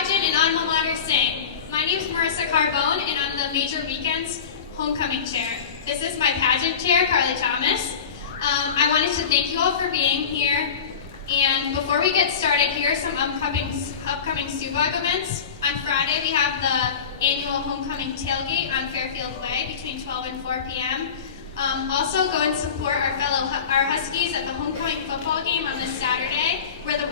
pageant and alma mater sing. My name is Marissa Carbone, and I'm the Major Weekends homecoming chair. This is my pageant chair, Carly Thomas. I wanted to thank you all for being here. And before we get started, here are some upcoming SUBOG events. On Friday, we have the annual homecoming tailgate on Fairfield Way between 12 and 4 p.m. Also, go and support our Huskies at the homecoming football game on this Saturday, where the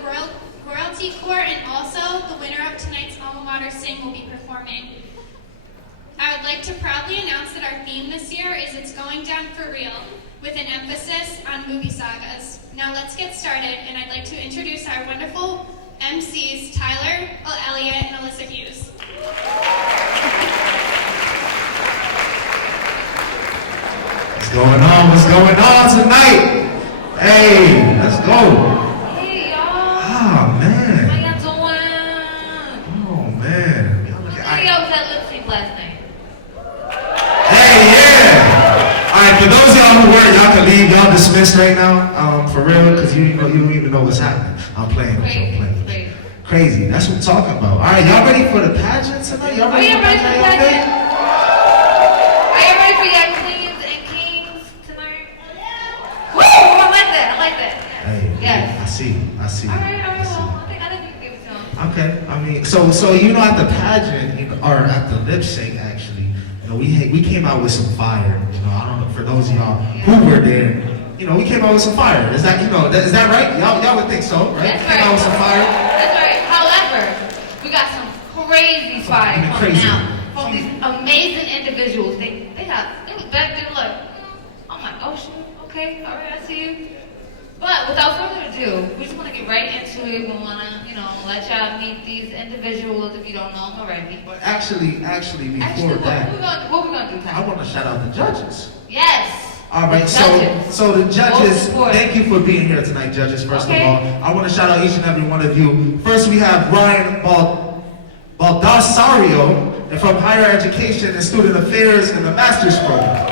Royalty Corps and also the winner of tonight's alma mater sing will be performing. I would like to proudly announce that our theme this year is It's Going Down for Real, with an emphasis on movie sagas. Now let's get started, and I'd like to introduce our wonderful MCs, Tyler, Elliott, and Alyssa Hughes. What's going on? What's going on tonight? Hey, let's go. Hey, y'all. Ah, man. How y'all doing? Oh, man. Hey, y'all was at lip sync last night. Hey, yeah. All right, for those of y'all who weren't, y'all can leave. Y'all dismissed right now, for real, because you don't even know what's happening. I'm playing with you. I'm playing with you. Crazy. That's what I'm talking about. All right, y'all ready for the pageant tonight? Y'all ready for the pageant? Are y'all ready for your queens and kings tonight? Woo! I like that. I like that. Hey, yes. I see. All right. Well, I think you can give it to them. Okay. I mean, so at the pageant, or at the lip sync, actually, we came out with some fire. I don't know, for those of y'all who were there, we came out with some fire. Is that is that right? Y'all would think so, right? That's right. Came out with some fire. That's right. However, we got some crazy fire coming out from these amazing individuals. They was back there like, I'm like, oh shoot, okay, all right, I see you. But without further ado, we just want to get right into it. We want to, let y'all meet these individuals if you don't know them already. But actually, before that, what we gonna do, Ty? I want to shout out the judges. Yes. All right, so the judges, thank you for being here tonight, judges, first of all. I want to shout out each and every one of you. First, we have Ryan Baldassario from Higher Education and Student Affairs in the Master's Program.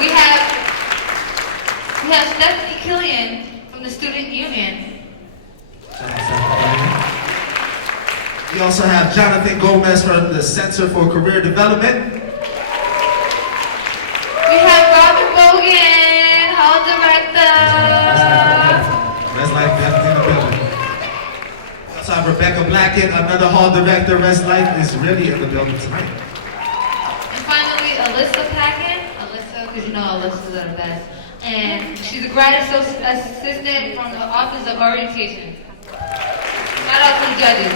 We have Stephanie Killian from the Student Union. We also have Jonathan Gomez from the Center for Career Development. We have Robert Bogan, Hall Director. Res Life definitely in the building. We also have Rebecca Blackett, another Hall Director. Res Life is really in the building tonight. And finally, Alyssa Pageant. Alyssa, because Alyssa's are the best. And she's a grad assistant from the Office of Orientation. Shout out to the judges.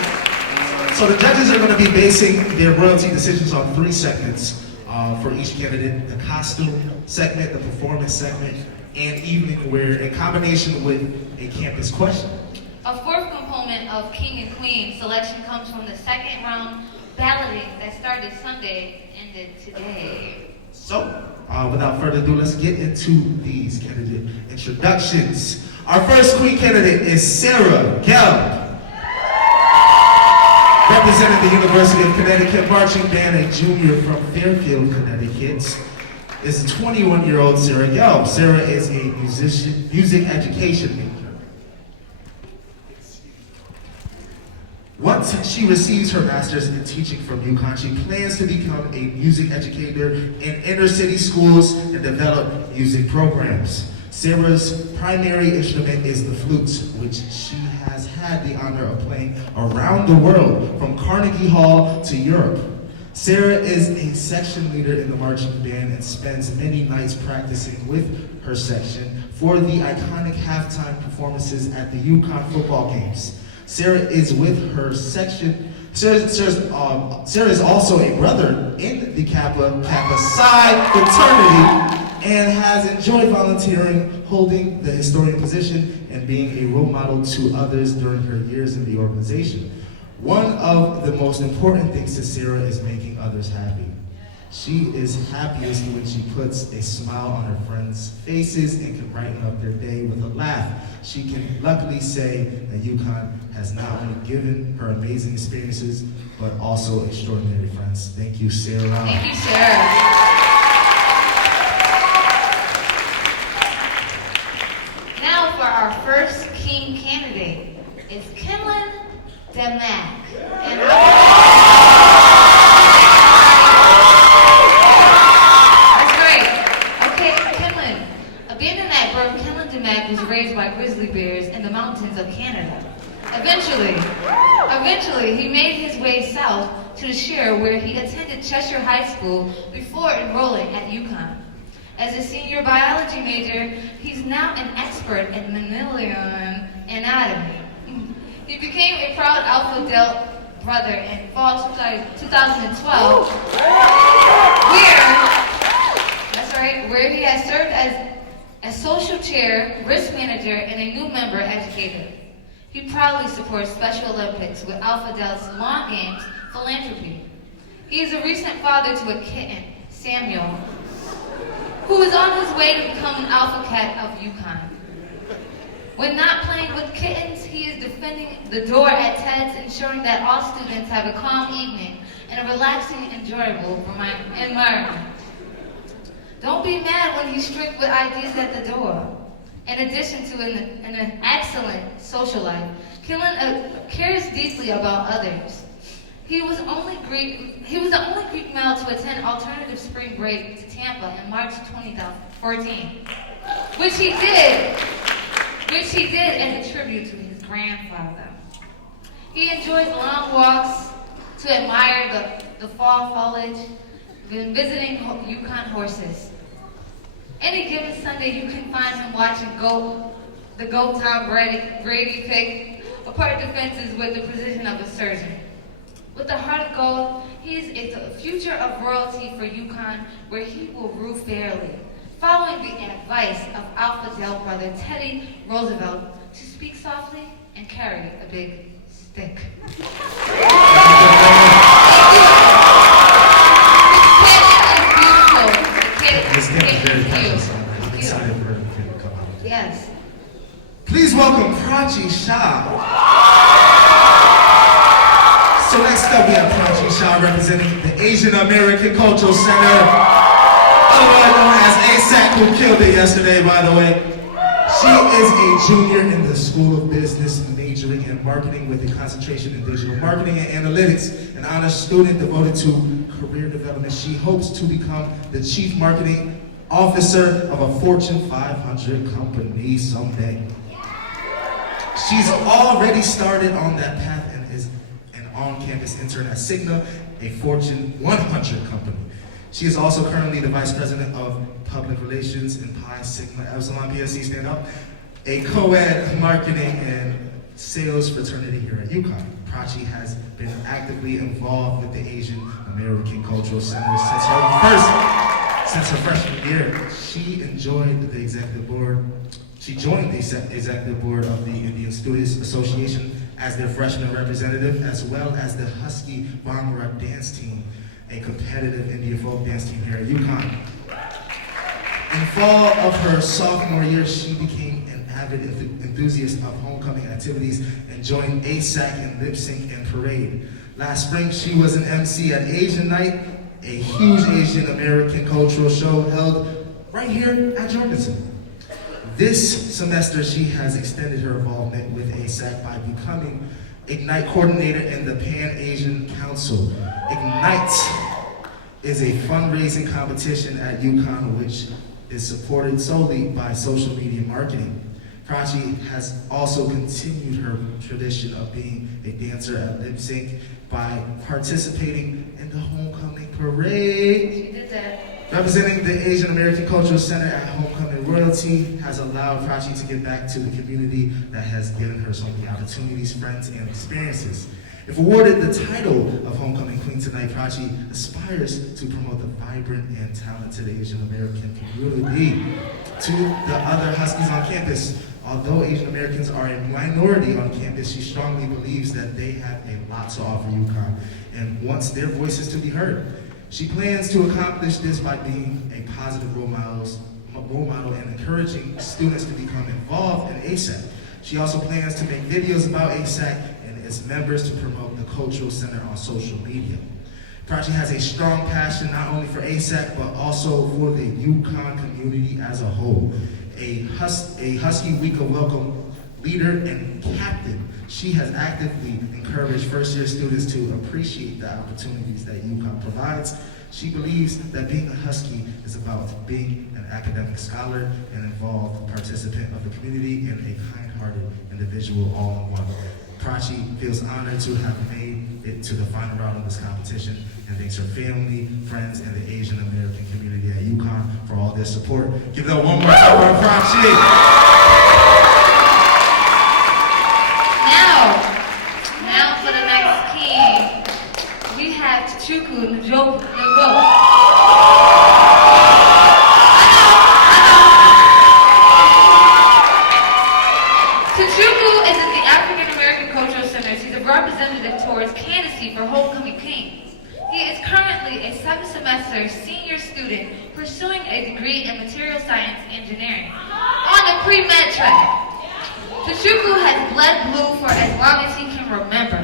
So the judges are going to be basing their royalty decisions on 3 segments for each candidate: the costume segment, the performance segment, and evening wear, in combination with a campus question. A fourth component of King and Queen selection comes from the second round balloting that started Sunday and ended today. So, without further ado, let's get into these candidate introductions. Our first Queen candidate is Sarah Gelb. Representing the University of Connecticut Marching Band, a junior from Fairfield, Connecticut, is a 21-year-old Sarah Gelb. Sarah is a music education major. Once she receives her master's in teaching from UConn, she plans to become a music educator in inner city schools and develop music programs. Sarah's primary instrument is the flute, which she has had the honor of playing around the world, from Carnegie Hall to Europe. Sarah is a section leader in the marching band and spends many nights practicing with her section for the iconic halftime performances at the UConn football games. Sarah is with her section. Sarah is also a brother in the Kappa Psi fraternity and has enjoyed volunteering, holding the historian position, and being a role model to others during her years in the organization. One of the most important things to Sarah is making others happy. She is happiest when she puts a smile on her friends' faces and can brighten up their day with a laugh. She can luckily say that UConn has not only given her amazing experiences, but also extraordinary friends. Thank you, Sarah. Thank you, Sarah. Now for our first King candidate is Kenlin Mac. And that's right. Okay, Kenlin. Being in that bird, Kenlin DeMac was raised by grizzly bears in the mountains of Canada. Eventually, he made his way south to the Shire, where he attended Cheshire High School before enrolling at UConn. As a senior biology major, he's now an expert in mammalian anatomy. He became a proud Alpha Delta brother in fall 2012, where he has served as social chair, risk manager, and a new member educator. He proudly supports Special Olympics with Alpha Delta's Lawn Games philanthropy. He is a recent father to a kitten, Samuel, who is on his way to become an Alpha Cat of UConn. When not playing with kittens, he is defending the door at TEDS, ensuring that all students have a calm evening and a relaxing, enjoyable environment. Don't be mad when he's strict with ideas at the door. In addition to an excellent social life, Kenlin cares deeply about others. He was the only Greek male to attend alternative spring break to Tampa in March 2014, which he did as a tribute to his grandfather. He enjoys long walks to admire the fall foliage, when visiting UConn horses. Any given Sunday, you can find him watching the Goat Tom Brady pick apart defenses with the precision of a surgeon. With the heart of gold, he is the future of royalty for UConn, where he will rule fairly, following the advice of Alpha Delta brother Teddy Roosevelt to speak softly and carry a big stick. This kid is very precious. I'm excited for him to come out. Yes. Please welcome Prachi Shah. So next up we have Prachi Shah representing the Asian American Cultural Center, otherwise known as ASAC, who killed it yesterday, by the way. She is a junior in the School of Business, majoring in marketing with a concentration in digital marketing and analytics, an honor student devoted to career development. She hopes to become the chief marketing officer of a Fortune 500 company someday. She's already started on that path and is an on-campus intern at Cigna, a Fortune 100 company. She is also currently the vice president of public relations in Pi Sigma Epsilon PSC, stand up, a co-ed marketing and sales fraternity here at UConn. Prachi has been actively involved with the Asian American Cultural Center since her freshman year. She joined the executive board of the Indian Students Association as their freshman representative, as well as the Husky Bhangra dance team, a competitive Indian folk dance team here at UConn. In fall of her sophomore year, she became an avid enthusiast of homecoming activities and joined ASAC in lip sync and parade. Last spring, she was an MC at Asian Night, a huge Asian American cultural show held right here at Jorgensen. This semester, she has extended her involvement with ASAC by becoming Ignite coordinator in the Pan-Asian Council. Ignite is a fundraising competition at UConn which is supported solely by social media marketing. Prachi has also continued her tradition of being a dancer at Lip Sync by participating in the homecoming parade. She did that. Representing the Asian American Cultural Center at Homecoming Royalty has allowed Prachi to give back to the community that has given her so many opportunities, friends, and experiences. If awarded the title of Homecoming Queen tonight, Prachi aspires to promote the vibrant and talented Asian American community to the other Huskies on campus. Although Asian Americans are a minority on campus, she strongly believes that they have a lot to offer UConn and wants their voices to be heard. She plans to accomplish this by being a positive role model and encouraging students to become involved in ASAC. She also plans to make videos about ASAC and its members to promote the Cultural Center on social media. Prachi has a strong passion not only for ASAC, but also for the UConn community as a whole. A Husky Week of Welcome leader, and captain. She has actively encouraged first-year students to appreciate the opportunities that UConn provides. She believes that being a Husky is about being an academic scholar and involved participant of the community and a kind-hearted individual all in one. Prachi feels honored to have made it to the final round of this competition and thanks her family, friends, and the Asian American community at UConn for all their support. Give it up one more time for Prachi. Now for the next king, we have Chuku Njogo. Chuku is at the African American Cultural Center. He's a representative towards candidacy for Homecoming King. He is currently a 7th-semester senior student pursuing a degree in material science engineering on the pre-med track. Chuku has bled blue for as long as he can remember.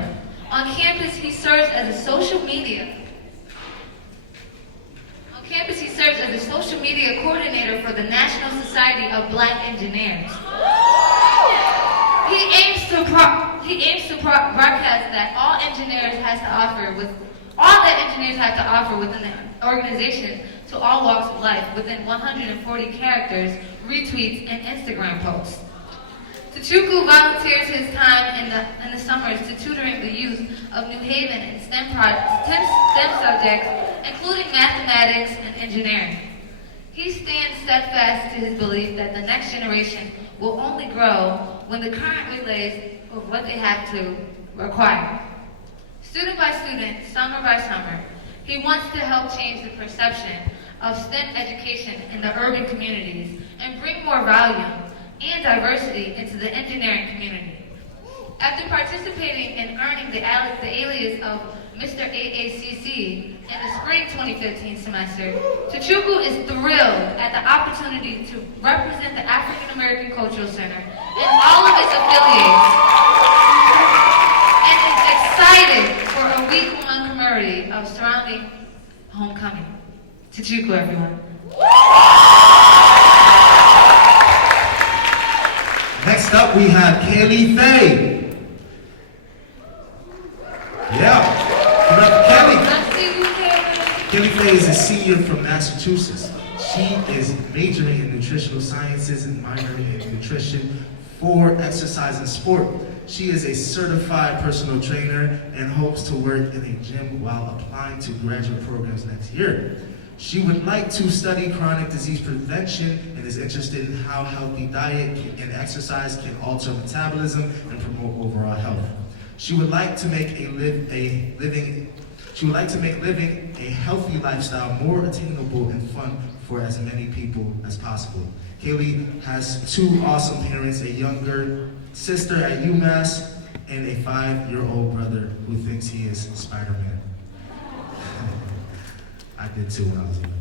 On campus, he serves as a social media coordinator for the National Society of Black Engineers. He aims to broadcast that all engineers have to offer within the organization to all walks of life within 140 characters, retweets, and Instagram posts. Chuku volunteers his time in the summers to tutoring the youth of New Haven in STEM subjects, including mathematics and engineering. He stands steadfast to his belief that the next generation will only grow when the current relays of what they have to require. Student by student, summer by summer, he wants to help change the perception of STEM education in the urban communities and bring more value and diversity into the engineering community. After participating and earning the alias of Mr. AACC in the spring 2015 semester, Chuku is thrilled at the opportunity to represent the African American Cultural Center and all of its affiliates, and is excited for a week-long commemoration of surrounding homecoming. Chuku, everyone. Next up, we have Kaylee Faye. Yeah. Give it up for Kelly. Kelly Faye is a senior from Massachusetts. She is majoring in nutritional sciences and minoring in nutrition for exercise and sport. She is a certified personal trainer and hopes to work in a gym while applying to graduate programs next year. She would like to study chronic disease prevention and is interested in how healthy diet and exercise can alter metabolism and promote overall health. She would like to make living a healthy lifestyle more attainable and fun for as many people as possible. Kaylee has 2 awesome parents, a younger sister at UMass, and a 5-year-old brother who thinks he is Spider-Man. I did too when I was young.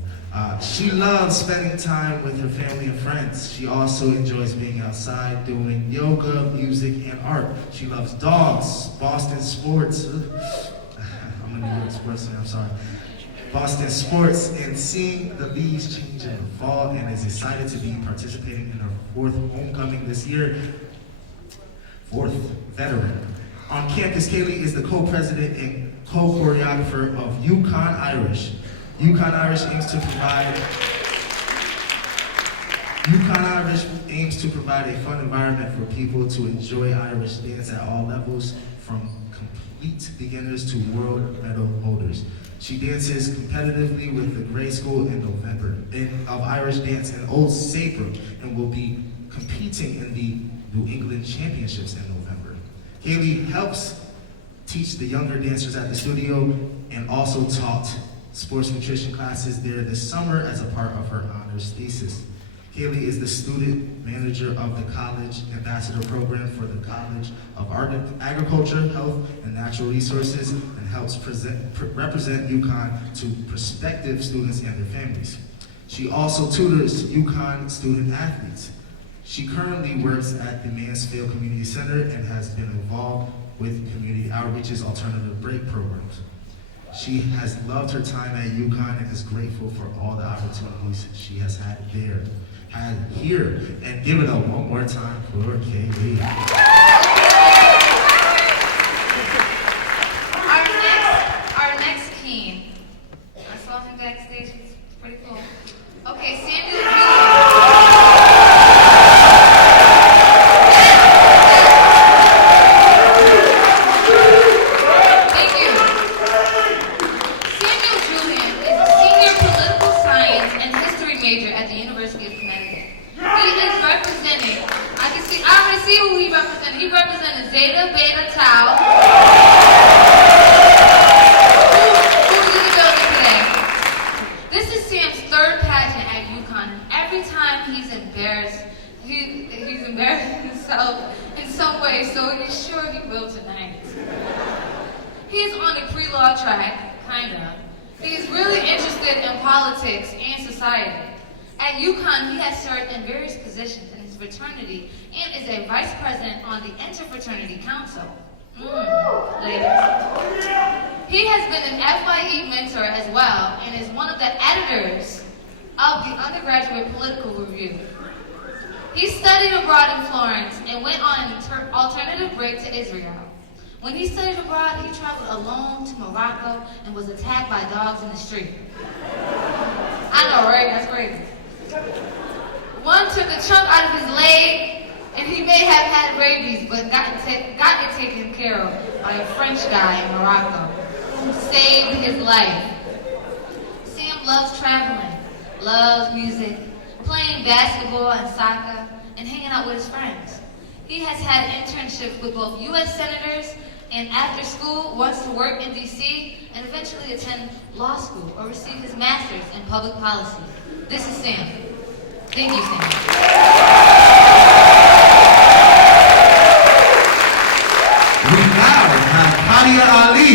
She loves spending time with her family and friends. She also enjoys being outside, doing yoga, music, and art. She loves dogs, Boston sports. I'm a New York sports fan, I'm sorry. Boston sports, and seeing the leaves change in the fall, and is excited to be participating in her 4th homecoming this year. 4th veteran. On campus, Kaylee is the co-president and co-choreographer of UConn Irish. UConn Irish aims to provide a fun environment for people to enjoy Irish dance at all levels, from complete beginners to world medal holders. She dances competitively with the grade school in November of Irish dance in Old Saybrook and will be competing in the New England Championships in November. Kaylee helps teach the younger dancers at the studio and also taught sports nutrition classes there this summer as a part of her honors thesis. Kaylee is the student manager of the College Ambassador Program for the College of Agriculture, Health, and Natural Resources, and helps represent UConn to prospective students and their families. She also tutors UConn student athletes. She currently works at the Mansfield Community Center and has been involved with community outreach's alternative break programs. She has loved her time at UConn and is grateful for all the opportunities she has had here. And give it up one more time for KB. Our next king. I saw him backstage. He's pretty cool. Okay, Samuel Thank you. Samuel Julian is a senior political science and history major at the University of Connecticut. He is representing, I already see who he represents. He represents Zeta Beta Tau. Who's in the building today? This is Sam's third pageant at UConn, and every time he's embarrassed himself in some way, so he's sure he will tonight. He's on the pre-law track, kinda. He's really interested in politics and society. At UConn, he has served in various positions in his fraternity and is a vice president on the Interfraternity Council. Ladies. He has been an FYE mentor as well and is one of the editors of the Undergraduate Political Review. He studied abroad in Florence and went on an alternative break to Israel. When he studied abroad, he traveled alone to Morocco and was attacked by dogs in the street. I know, right? That's crazy. One took a chunk out of his leg, and he may have had rabies, but got it taken care of by a French guy in Morocco who saved his life. Sam loves traveling, loves music, playing basketball and soccer, and hanging out with his friends. He has had internships with both U.S. senators and after school wants to work in D.C. and eventually attend law school or receive his master's in public policy. This is Sam. Thank you, Sam. We now have Hadia Ali.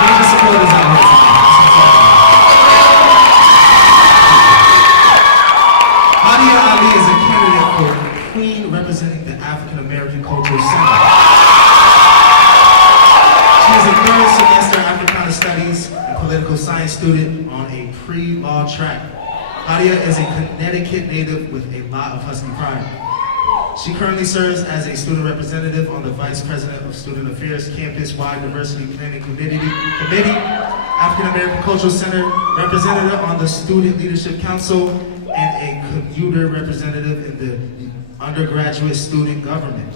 Major supporters out here tonight. Hadia Ali is a candidate for Queen representing the African American Cultural Center. She is a third semester Africana Studies and Political Science student on a pre-law track. Hadia is a Connecticut native with a lot of Husky pride. She currently serves as a student representative on the Vice President of Student Affairs Campus-Wide Diversity Planning Committee, African American Cultural Center representative on the Student Leadership Council, and a commuter representative in the undergraduate student government.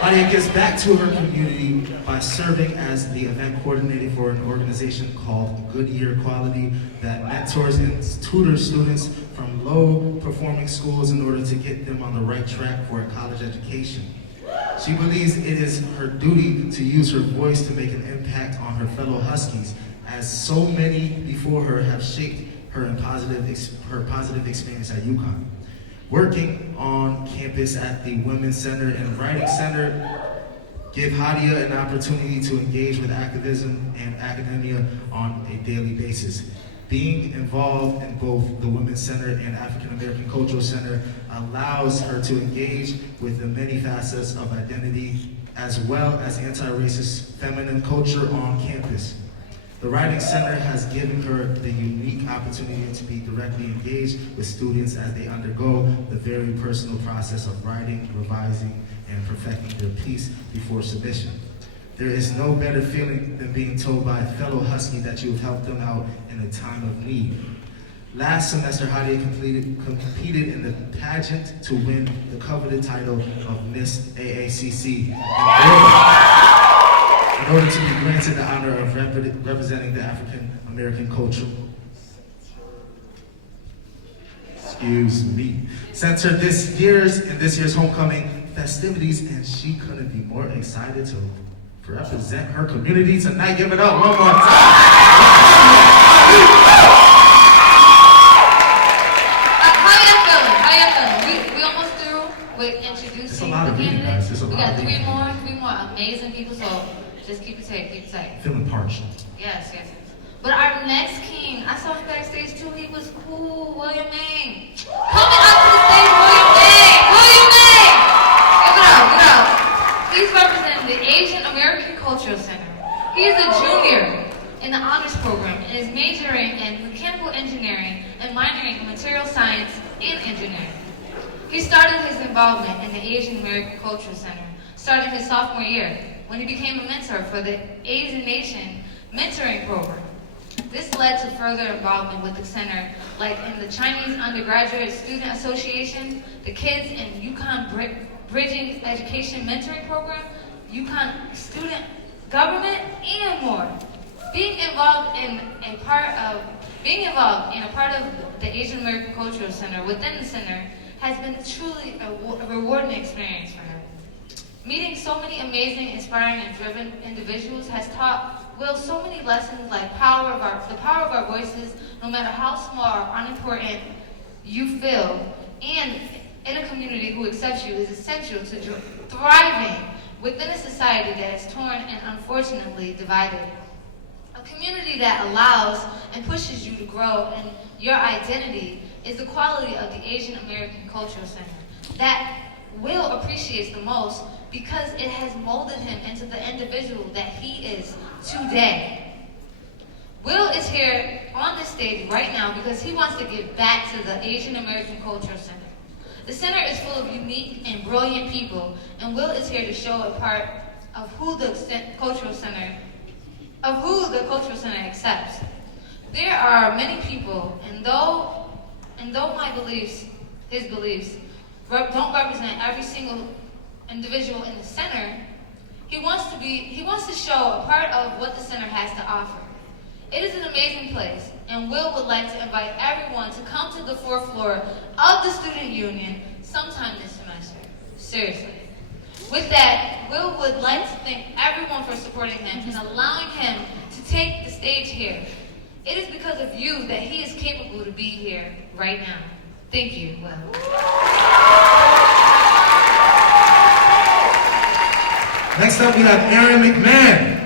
Hadia gives back to her community by serving as the event coordinator for an organization called Goodyear Quality that mentors and tutors students from low-performing schools in order to get them on the right track for a college education. She believes it is her duty to use her voice to make an impact on her fellow Huskies, as so many before her have shaped her positive experience at UConn. Working on campus at the Women's Center and Writing Center give Hadia an opportunity to engage with activism and academia on a daily basis. Being involved in both the Women's Center and African American Cultural Center allows her to engage with the many facets of identity as well as anti-racist feminine culture on campus. The Writing Center has given her the unique opportunity to be directly engaged with students as they undergo the very personal process of writing, revising, and perfecting their piece before submission. There is no better feeling than being told by a fellow Husky that you have helped them out in a time of need. Last semester, Hadia competed in the pageant to win the coveted title of Miss AACC. In order to be granted the honor of representing the African American culture. Center this year's homecoming festivities, and she couldn't be more excited to represent her community tonight. Give it up one more time. How you feeling? We almost through with introducing the candidates. We got three more amazing people, so just keep it tight, keep it tight. Feeling parched. Yes. But our next king Maine. I saw him backstage too. He was cool. William Maine. Coming up to the stage, William Maine. William Maine. Give it up, give it up. He's representing the Asian American Cultural Center. He is a junior in the honors program and is majoring in mechanical engineering and minoring in material science and engineering. He started his involvement in the Asian American Cultural Center starting his sophomore year when he became a mentor for the Asian Nation Mentoring Program. This led to further involvement with the center, like in the Chinese Undergraduate Student Association, the Kids in UConn Bridging Education Mentoring Program, UConn Student Government, and more. Being involved in a part of the Asian American Cultural Center within the center has been truly a rewarding experience for her. Meeting so many amazing, inspiring, and driven individuals has taught Will so many lessons like the power of our voices, no matter how small or unimportant you feel, and in a community who accepts you is essential to thriving within a society that is torn and unfortunately divided. A community that allows and pushes you to grow in your identity is the quality of the Asian American Cultural Center that Will appreciates the most because it has molded him into the individual that he is today. Will is here on the stage right now because he wants to give back to the Asian American Cultural Center. The center is full of unique and brilliant people, and Will is here to show a part of who the cultural center accepts. There are many people, and though his beliefs don't represent every single individual in the center, he wants to show a part of what the center has to offer. It is an amazing place, and Will would like to invite everyone to come to the fourth floor of the Student Union sometime this semester. Seriously. With that, Will would like to thank everyone for supporting him and allowing him to take the stage here. It is because of you that he is capable to be here right now. Thank you, Will. Next up, we have Erin McMahon.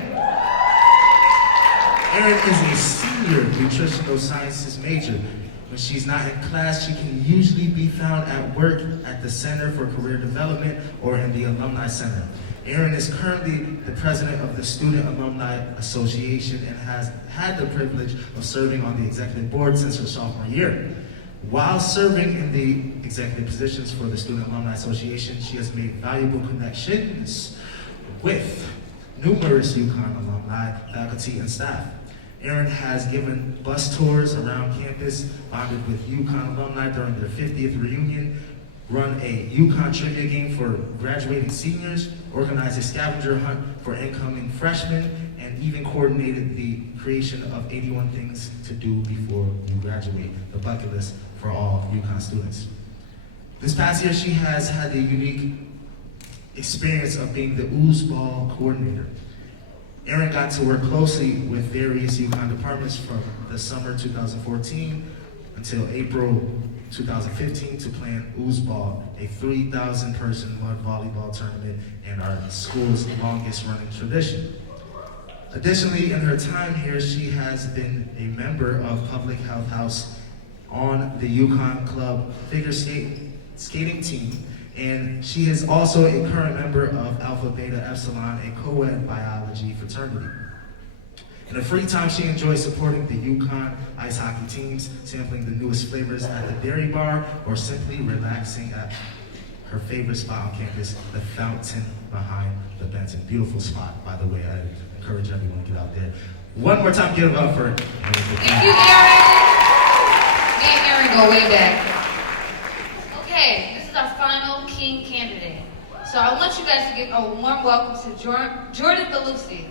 Erin is a senior nutritional sciences major. When she's not in class, she can usually be found at work at the Center for Career Development or in the Alumni Center. Erin is currently the president of the Student Alumni Association and has had the privilege of serving on the executive board since her sophomore year. While serving in the executive positions for the Student Alumni Association, she has made valuable connections with numerous UConn alumni, faculty, and staff. Erin has given bus tours around campus, bonded with UConn alumni during their 50th reunion, run a UConn trivia game for graduating seniors, organized a scavenger hunt for incoming freshmen, and even coordinated the creation of 81 things to do before you graduate, the bucket list for all UConn students. This past year, she has had the unique experience of being the Ooze Ball coordinator. Erin got to work closely with various UConn departments from the summer 2014 until April 2015 to plan Ooze Ball, a 3,000-person mud volleyball tournament and our school's longest running tradition. Additionally, in her time here, she has been a member of Public Health House on the UConn Club figure skating team, and she is also a current member of Alpha Beta Epsilon, a co-ed biology fraternity. In her free time, she enjoys supporting the UConn ice hockey teams, sampling the newest flavors at the Dairy Bar, or simply relaxing at her favorite spot on campus, the fountain behind the Benton. Beautiful spot, by the way. I encourage everyone to get out there. One more time, give it up for Thank you, Erin. Me and Erin go way back. Okay, this is our final King candidate. So I want you guys to give a warm welcome to Jordan Galusi.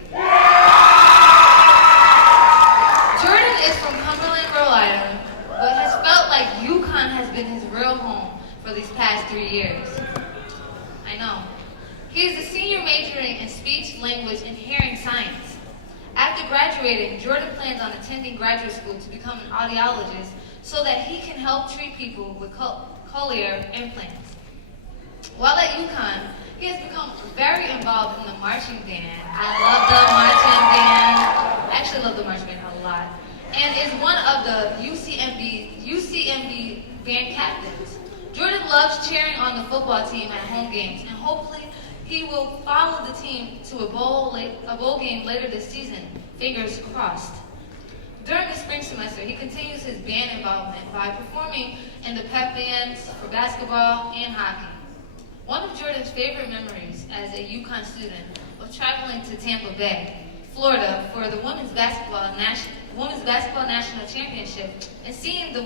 Jordan is from Cumberland, Rhode Island, but has felt like UConn has been his real home for these past 3 years. I know. He is a senior majoring in speech, language, and hearing science. After graduating, Jordan plans on attending graduate school to become an audiologist so that he can help treat people with cochlear implants. While at UConn, he has become very involved in the marching band. I love the marching band. I actually love the marching band a lot. and is one of the UCMB band captains. Jordan loves cheering on the football team at home games, and hopefully he will follow the team to a bowl game later this season. Fingers crossed. During the spring semester, he continues his band involvement by performing in the pep bands for basketball and hockey. One of Jordan's favorite memories as a UConn student was traveling to Tampa Bay, Florida, for the women's basketball national championship and seeing the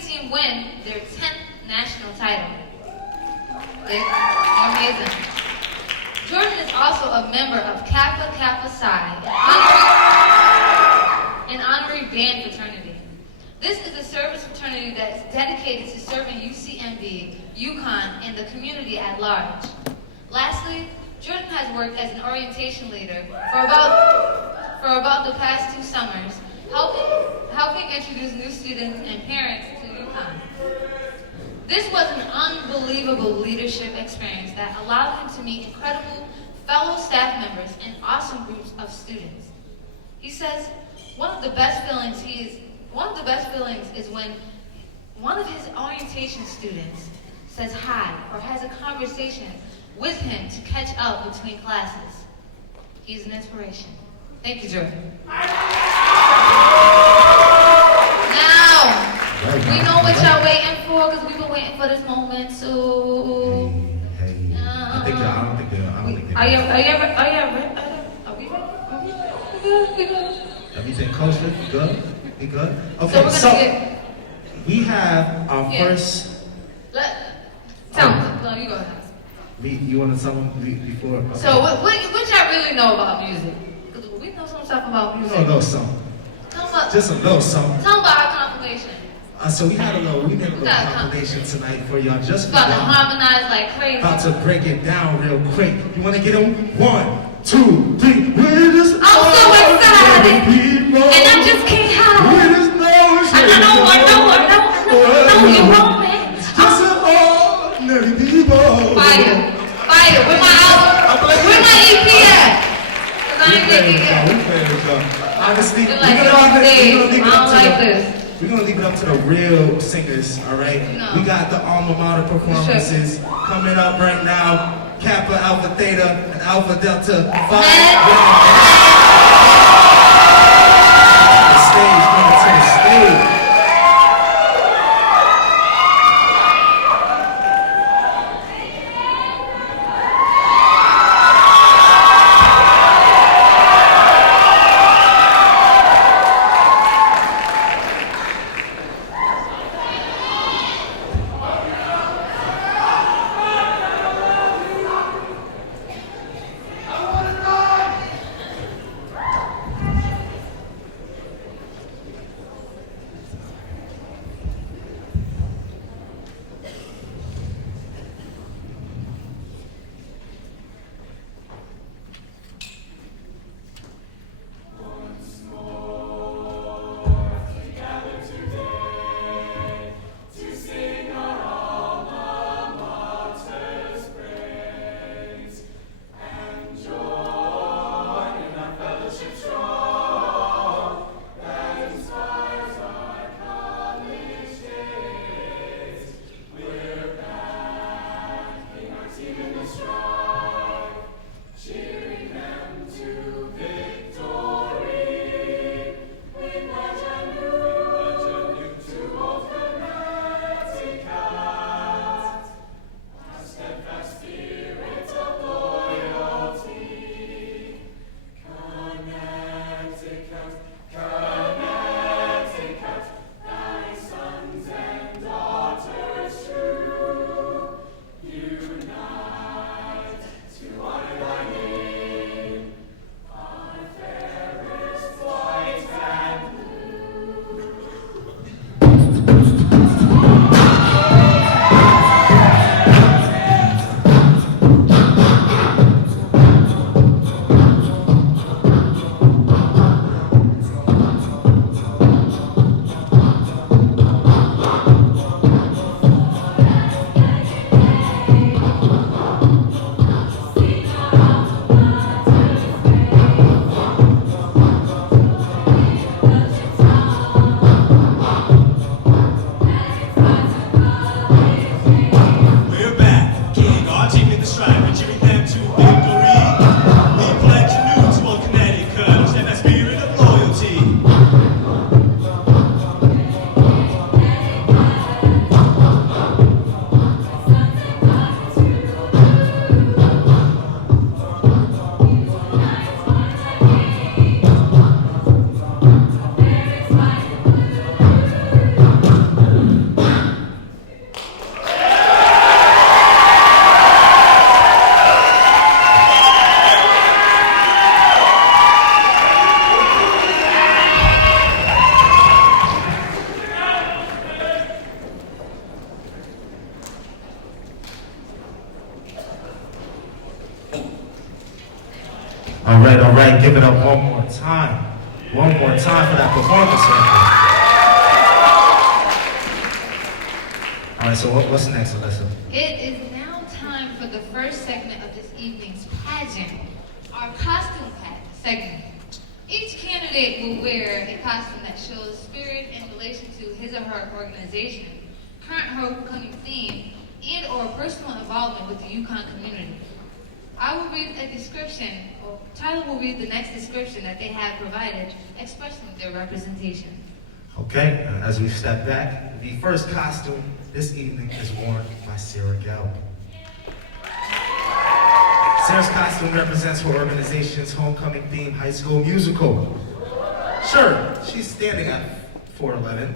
team win their 10th national title. They're amazing. Jordan is also a member of Kappa Kappa Psi, an honorary band fraternity. This is a service fraternity that's dedicated to serving UCMB, UConn, and the community at large. Lastly, Jordan has worked as an orientation leader for about the past 2 summers, helping introduce new students and parents to UConn. This was an unbelievable leadership experience that allowed him to meet incredible fellow staff members and awesome groups of students. He says one of the best feelings is when one of his orientation students says hi or has a conversation with him to catch up between classes. He's an inspiration. Thank you, Jordan. Now, we know what y'all waiting for because we've been waiting for this moment. So, I don't think they're. are you ready? Are we ready? We good? Everything kosher? You good? We good? So Okay, we're gonna we have our first. No, you go ahead. You want to tell them before? Okay. So what y'all really know about music? Because we know some stuff about music. A little something. Just a little something. Tell them about our compilation. So we made a little compilation tonight for y'all. Just for About to y'all. harmonize like crazy. About to break it down real quick. You want to get them? 1, 2, 3. We're just I'm so excited. people. And I just can't hide. We're just I know, you're wrong, man. It's just ordinary people. Fire. Where my album? Where my EP at? 'Cause I ain't making it. Honestly, You're like, we're gonna leave it up to the real singers, all right? No. We got the alma mater performances coming up right now. Kappa, Alpha, Theta, and Alpha, Delta, Phi. The stage, coming to the stage. All right, give it up one more time. One more time for that performance right there. All right, so what's next, Alyssa? It is now time for the first segment of this evening's pageant, our costume segment. Each candidate will wear a costume that shows spirit in relation to his or her organization, current homecoming theme, and or personal involvement with the UConn community. I will read a description, or Tyler will read the next description that they have provided, expressing their representation. Okay, as we step back, the first costume this evening is worn by Sarah Gell. Sarah's costume represents her organization's homecoming theme high school musical. Sure, she's standing at 4'11".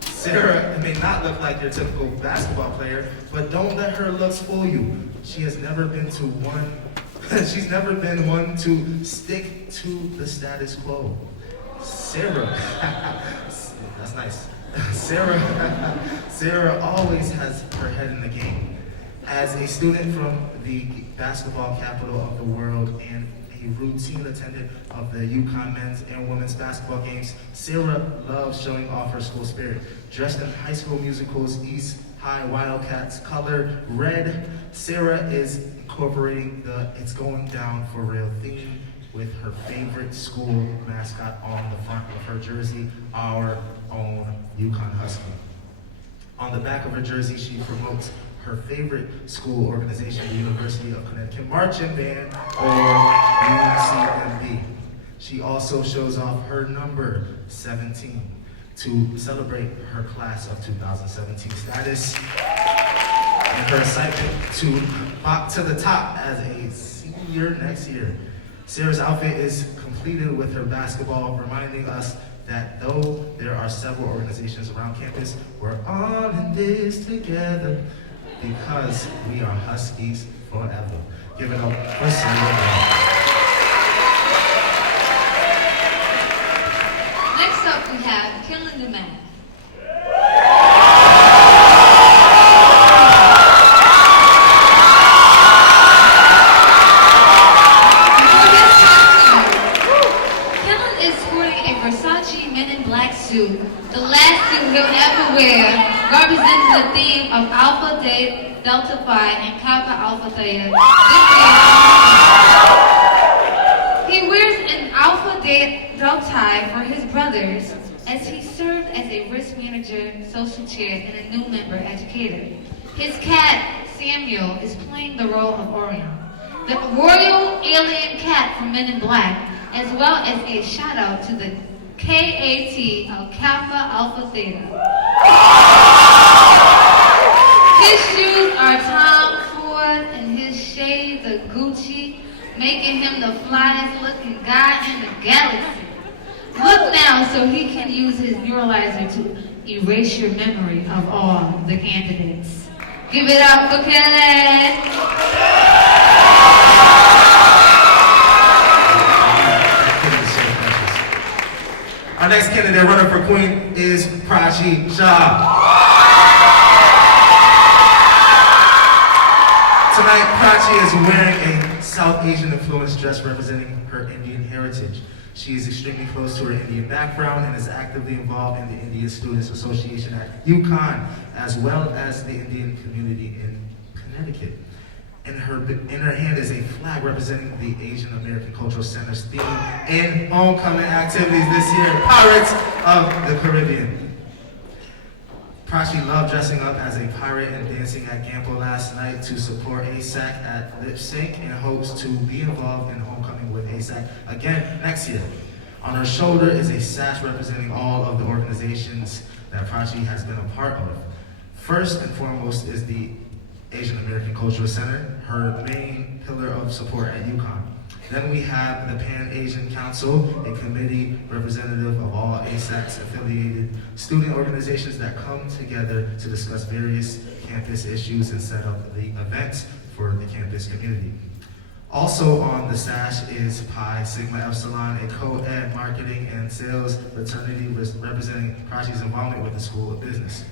Sarah may not look like your typical basketball player, but don't let her looks fool you. She's never been one to stick to the status quo. Sarah, that's nice. Sarah always has her head in the game. As a student from the basketball capital of the world and a routine attendant of the UConn men's and women's basketball games, Sarah loves showing off her school spirit. Dressed in High School Musical's East High Wildcats color red, Sarah is incorporating the "It's Going Down for Real" theme with her favorite school mascot on the front of her jersey, our own UConn Husky. On the back of her jersey, she promotes her favorite school organization, the University of Connecticut Marching Band, or UCTV. She also shows off her number 17 to celebrate her class of 2017 status and her excitement to pop to the top as a senior next year. Sarah's outfit is completed with her basketball, reminding us that though there are several organizations around campus, we're all in this together because we are Huskies forever. Give it up for Sarah Gell. Next up, we have Killing the Man. Killen is sporting a Versace Men in Black suit, the last suit he'll ever wear, representing the theme of Alpha Delta Phi and Kappa Alpha Theta. He wears an Alpha Delta tie for his brothers as he served as a risk manager, social chair, and a new member educator. His cat, Samuel, is playing the role of Orion, the royal alien cat from Men in Black, as well as a shout out to the KAT of Kappa Alpha Theta. His shoes are Tom Ford and his shades are Gucci, making him the flyest looking guy in the galaxy. Look now so he can use his neuralizer to erase your memory of all the candidates. Give it up for Kelly. Our next candidate runner for Queen is Prachi Shah. Tonight, Prachi is wearing a South Asian influenced dress representing her Indian heritage. She is extremely close to her Indian background and is actively involved in the Indian Students Association at UConn, as well as the Indian community in Connecticut. In her hand is a flag representing the Asian American Cultural Center's theme in homecoming activities this year, Pirates of the Caribbean. Prachi loved dressing up as a pirate and dancing at Gampo last night to support ASAC at Lip Sync and hopes to be involved in homecoming with ASAC again next year. On her shoulder is a sash representing all of the organizations that Prachi has been a part of. First and foremost is the Asian American Cultural Center, her main pillar of support at UConn. Then we have the Pan-Asian Council, a committee representative of all ASAC's affiliated student organizations that come together to discuss various campus issues and set up the events for the campus community. Also on the sash is Pi Sigma Epsilon, a co-ed marketing and sales fraternity representing Prachi's involvement with the School of Business.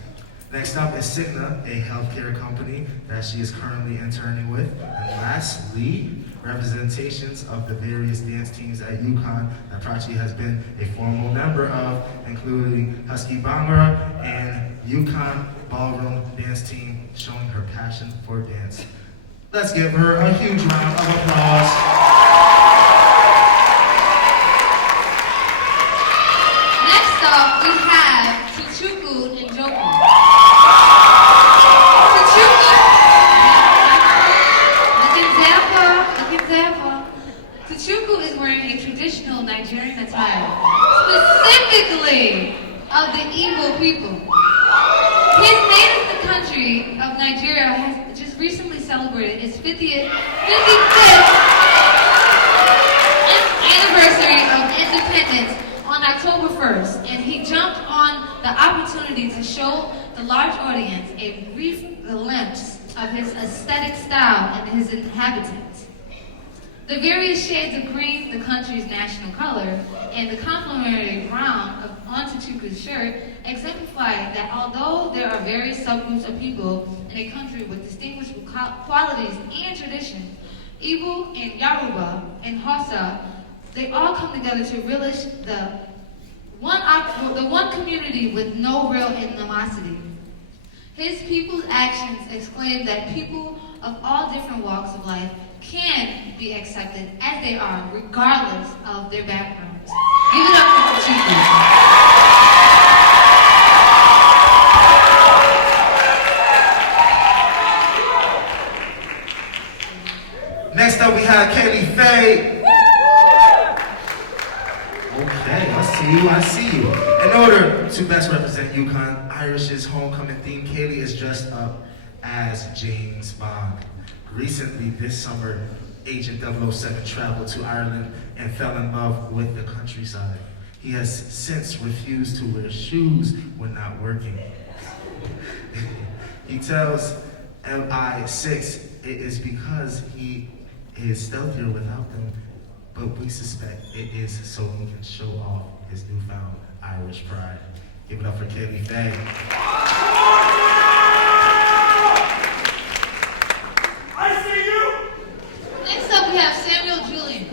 Next up is Cigna, a healthcare company that she is currently interning with. And lastly, representations of the various dance teams at UConn that Prachi has been a formal member of, including Husky Bhangra and UConn Ballroom Dance Team, showing her passion for dance. Let's give her a huge round of applause. Next up, we have Tuchuku and Joku. Tuchuku is wearing a traditional Nigerian attire, specifically of the Igbo people. His native country of Nigeria has just recently celebrated its 55th anniversary of independence on October 1st, and he jumped on the opportunity to show the large audience a brief glimpse of his aesthetic style and his inhabitants. The various shades of green, the country's national color, and the complementary brown on Tuchuku's shirt exemplify that although there are various subgroups of people in a country with distinguishable qualities and traditions, Igbo and Yoruba and Hausa, they all come together to relish the one community with no real animosity. His people's actions exclaim that people of all different walks of life can be accepted as they are, regardless of their backgrounds. Give it up for Tuchuku. Next up, we have Kaylee Faye. Okay, I see you. In order to best represent UConn Irish's homecoming theme, Kaylee is dressed up as James Bond. Recently, this summer, Agent 007 traveled to Ireland and fell in love with the countryside. He has since refused to wear shoes when not working. He tells MI6 it is because he is stealthier without them, but we suspect it is so he can show off his newfound Irish pride. Give it up for Kaylee Faye. I see you! Next up, we have Samuel Julian.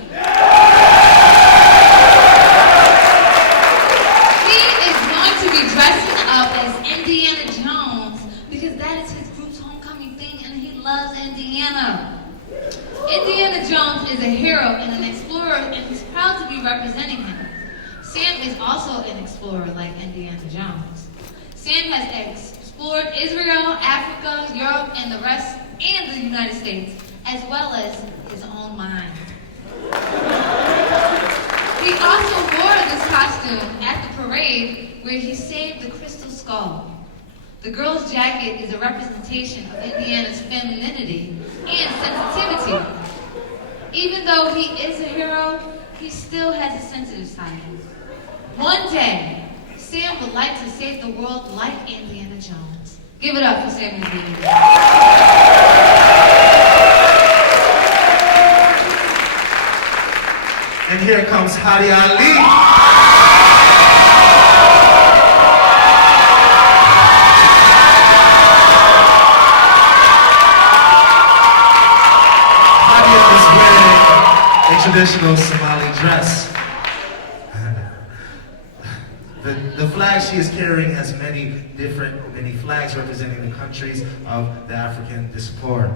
He is going to be dressing up as Indiana Jones because that is his group's homecoming thing and he loves Indiana. Indiana Jones is a hero and an explorer and he's proud to be representing him. Sam is also an explorer like Indiana Jones. Sam has explored Israel, Africa, Europe, and the rest, and the United States, as well as his own mind. He also wore this costume at the parade where he saved the crystal skull. The girl's jacket is a representation of Indiana's femininity and sensitivity. Even though he is a hero, he still has a sensitive side. One day, Sam would like to save the world like Indiana Jones. Give it up for Sam Julian. And here comes Hadi Ali. A traditional Somali dress. The flag she is carrying has many flags representing the countries of the African diaspora.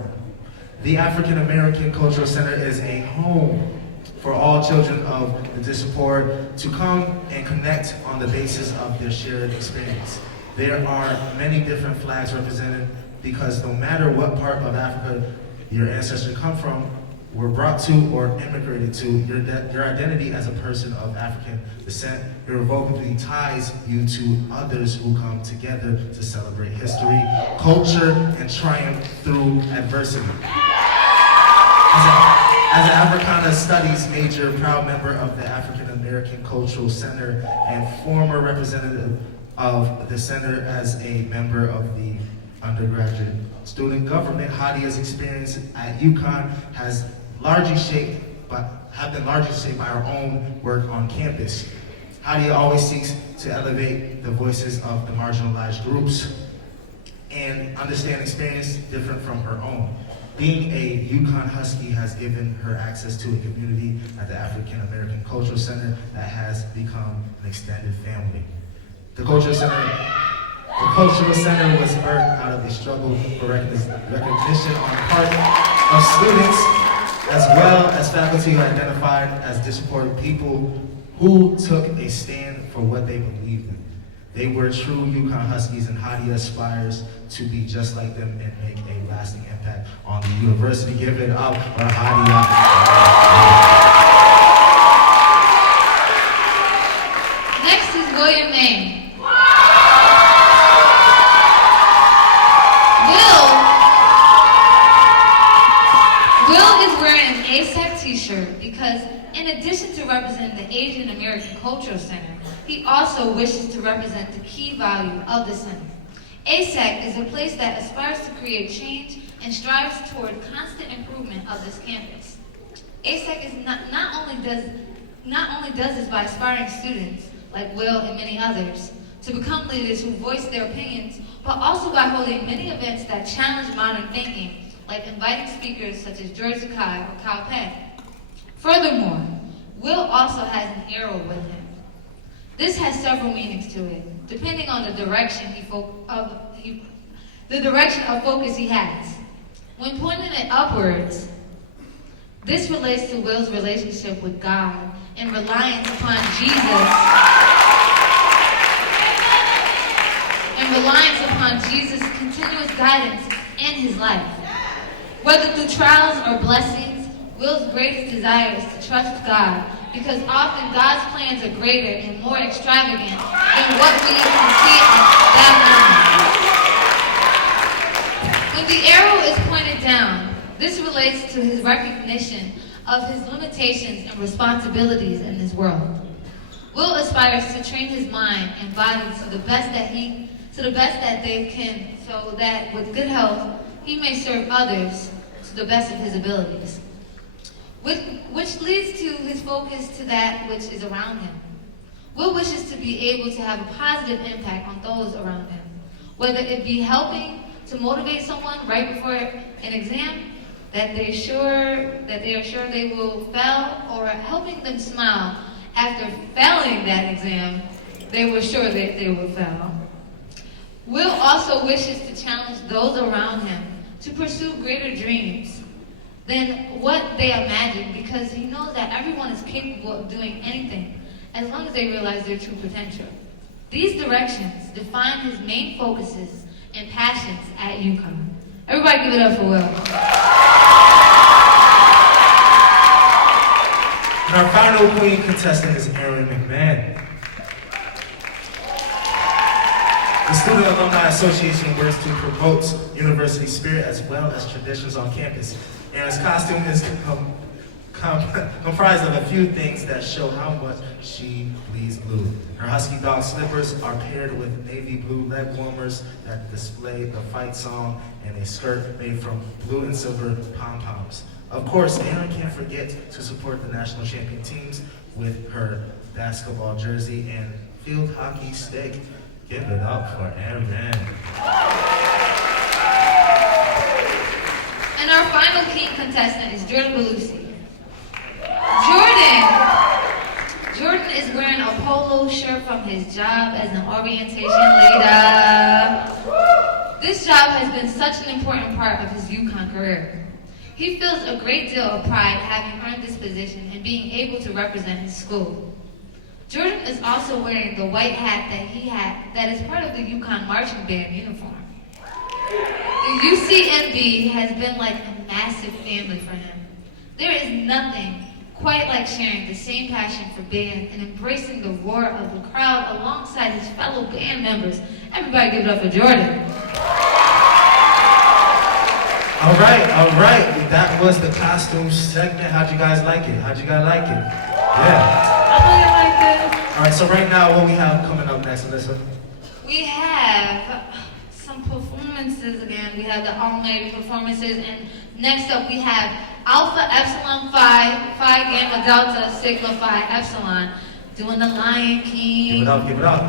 The African American Cultural Center is a home for all children of the diaspora to come and connect on the basis of their shared experience. There are many different flags represented because no matter what part of Africa your ancestors come from, were brought to or immigrated to, your identity as a person of African descent irrevocably ties you to others who come together to celebrate history, culture, and triumph through adversity. As an Africana Studies major, proud member of the African American Cultural Center, and former representative of the center as a member of the undergraduate student government, Hadia's experience at UConn have been largely shaped by our own work on campus. Hadia always seeks to elevate the voices of the marginalized groups and understand experience different from her own. Being a Yukon Husky has given her access to a community at the African American Cultural Center that has become an extended family. The Cultural Center was birthed out of a struggle for recognition on the part of students, as well as faculty who identified as disappointed people who took a stand for what they believed in. They were true Yukon Huskies, and Hadia aspires to be just like them and make a lasting impact on the university. Give it up for Hadia. Next is William Maine. Will is wearing an ASEC t-shirt because in addition to representing the Asian American Cultural Center, he also wishes to represent the key value of the center. ASEC is a place that aspires to create change and strives toward constant improvement of this campus. ASEC is not only does this by inspiring students like Will and many others to become leaders who voice their opinions, but also by holding many events that challenge modern thinking, like inviting speakers such as George Sakai or Kyle Penn. Furthermore, Will also has an arrow with him. This has several meanings to it, depending on the direction of focus he has. When pointing it upwards, this relates to Will's relationship with God and reliance upon Jesus' continuous guidance in his life. Whether through trials or blessings, Will's greatest desire is to trust God, because often God's plans are greater and more extravagant than what we can see at that moment. When the arrow is pointed down, this relates to his recognition of his limitations and responsibilities in this world. Will aspires to train his mind and body to the best that they can, so that with good health, he may serve others to the best of his abilities. Which leads to his focus to that which is around him. Will wishes to be able to have a positive impact on those around him, whether it be helping to motivate someone right before an exam that they are sure they will fail, or helping them smile after failing that exam they were sure that they will fail. Will also wishes to challenge those around him to pursue greater dreams than what they imagine, because he knows that everyone is capable of doing anything as long as they realize their true potential. These directions define his main focuses and passions at UConn. Everybody give it up for Will. And our final queen contestant is Erin McMahon. The Student Alumni Association works to promote university spirit as well as traditions on campus. Erin's costume is comprised of a few things that show how much she bleeds blue. Her husky dog slippers are paired with navy blue leg warmers that display the fight song, and a skirt made from blue and silver pom-poms. Of course, Erin can't forget to support the national champion teams with her basketball jersey and field hockey stick. Give it up for Erin. And our final king contestant is Jordan Belusi. Jordan is wearing a polo shirt from his job as an orientation leader. This job has been such an important part of his UConn career. He feels a great deal of pride having earned this position and being able to represent his school. Jordan is also wearing the white hat that is part of the UConn marching band uniform. The UCMB has been like a massive family for him. There is nothing quite like sharing the same passion for band and embracing the roar of the crowd alongside his fellow band members. Everybody give it up for Jordan. All right. That was the costume segment. How'd you guys like it? Yeah. I really like this. All right, so right now, what we have coming up next, Alyssa? We have some performances again. We have the all-night performances, and next up we have Alpha Epsilon Phi, Phi Gamma Delta Sigma Phi Epsilon, doing the Lion King. Give it up.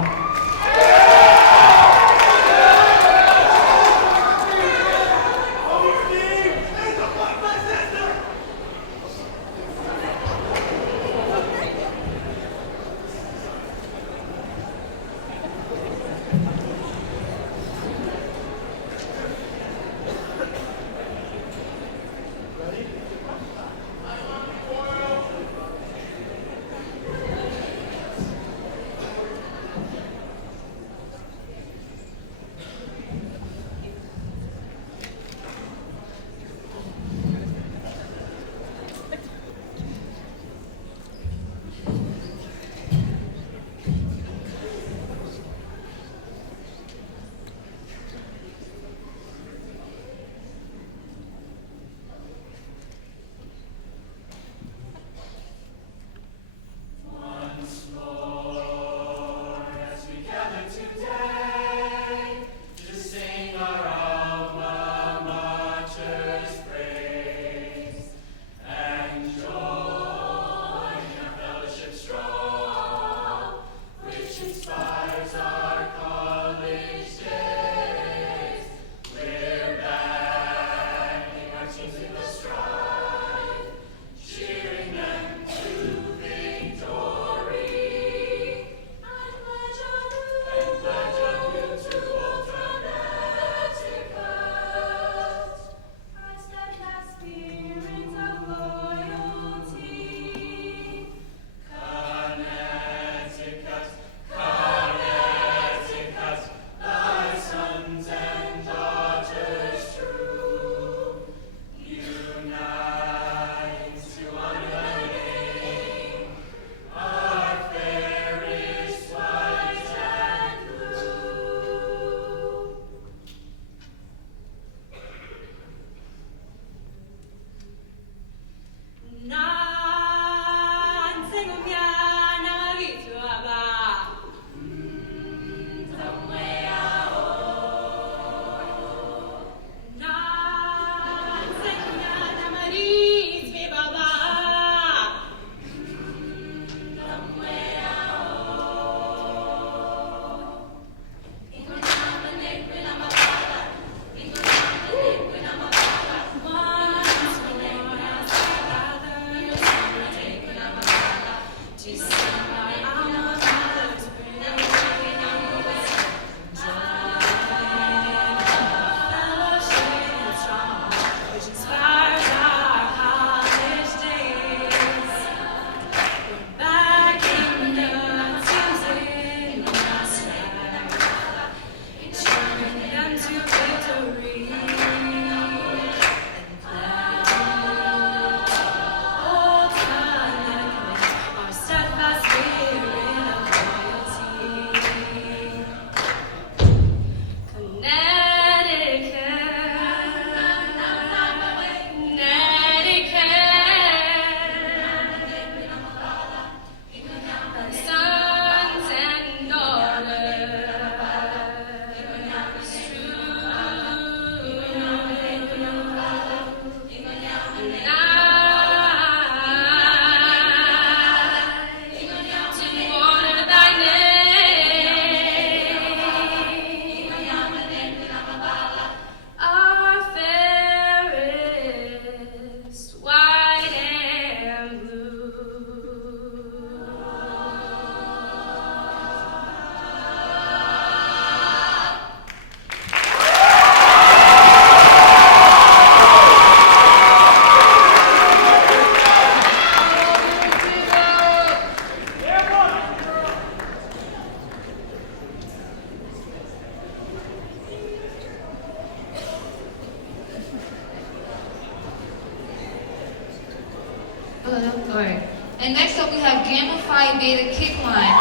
Alright. And next up we have Gamma Phi Beta Kick Line.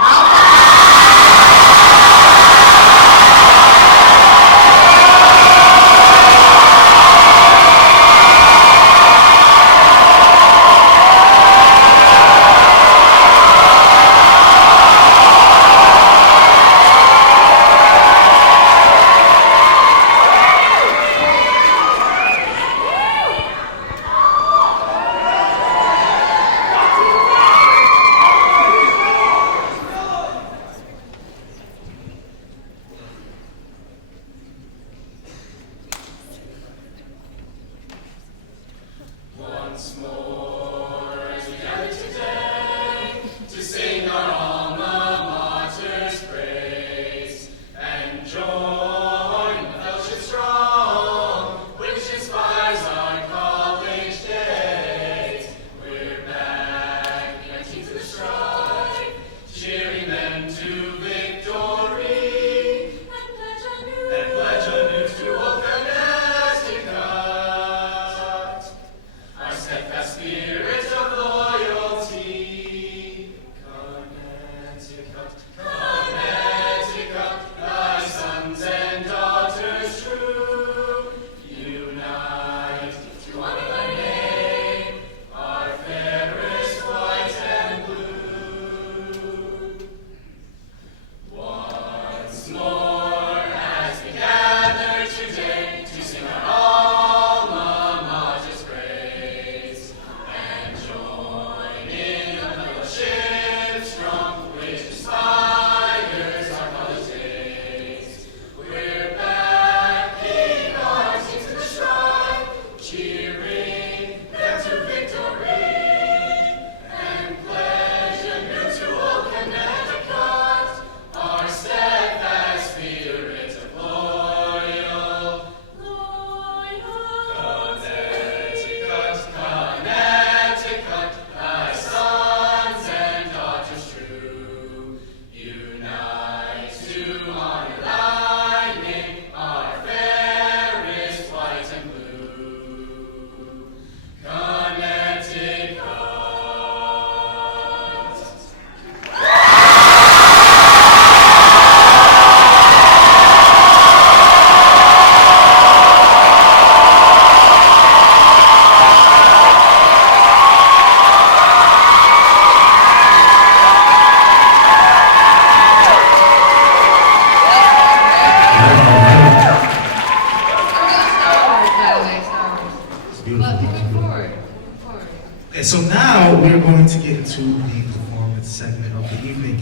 Okay, so now we're going to get into the performance segment of the evening.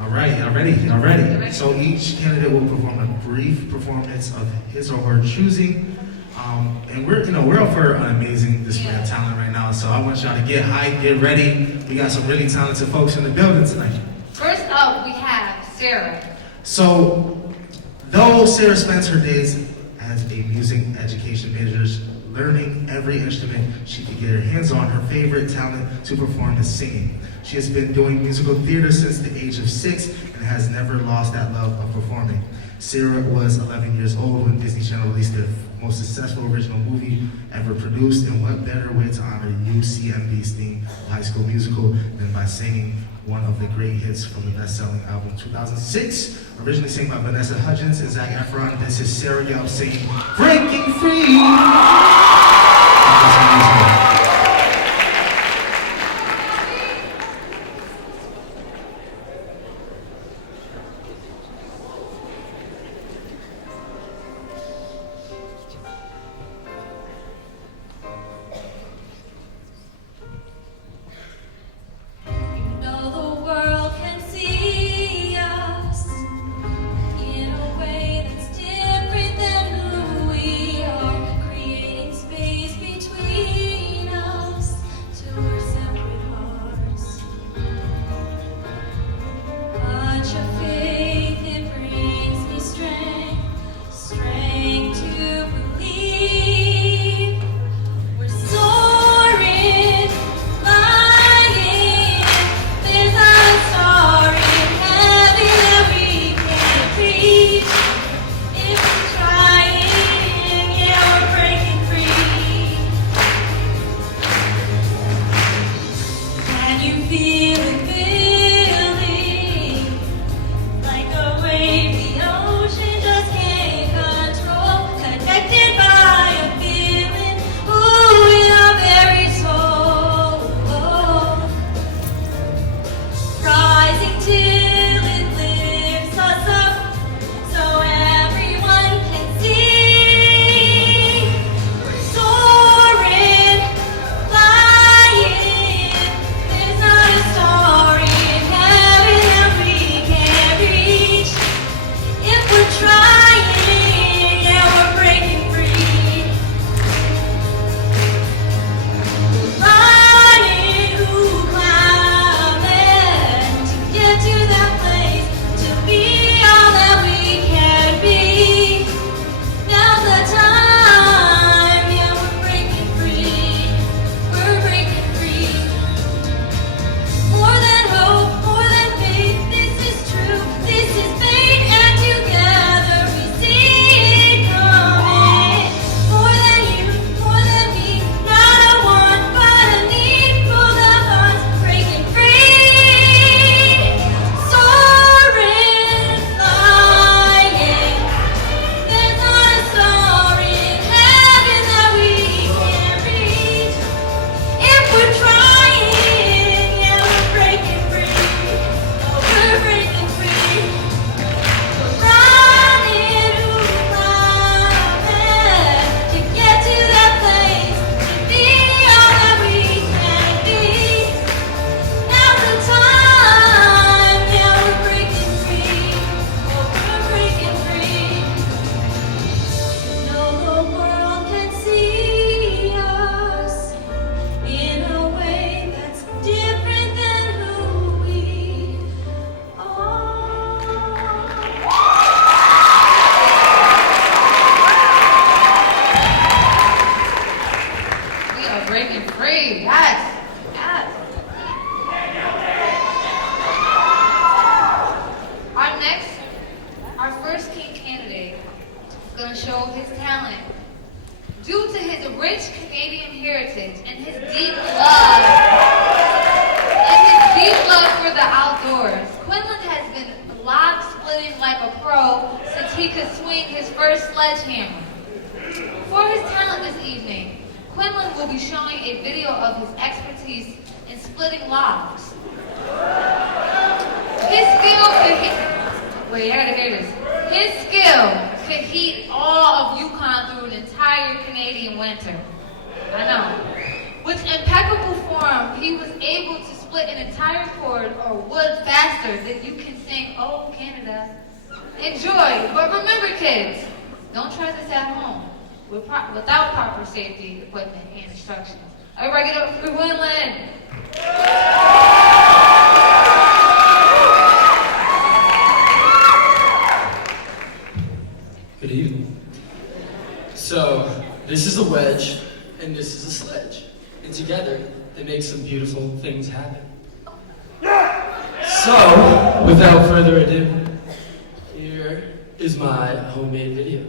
All right, y'all ready? Y'all ready? So each candidate will perform a brief performance of his or her choosing. And we're up for an amazing display of talent right now. So I want y'all to get hyped, get ready. We got some really talented folks in the building tonight. First up, we have Sarah. So, though Sarah spends her days as a music education major, learning every instrument she could get her hands on, her favorite talent to perform is singing. She has been doing musical theater since the age of 6 and has never lost that love of performing. Sarah was 11 years old when Disney Channel released their most successful original movie ever produced, and what better way to honor UCMB's theme of High School Musical than by singing one of the great hits from the best-selling album 2006, originally sang by Vanessa Hudgens and Zac Efron. This is Sarah Yelp singing "Breaking Free." Without proper safety equipment and instructions. Everybody get up for Quinlan. Good evening. So, this is a wedge, and this is a sledge. And together, they make some beautiful things happen. So, without further ado, here is my homemade video.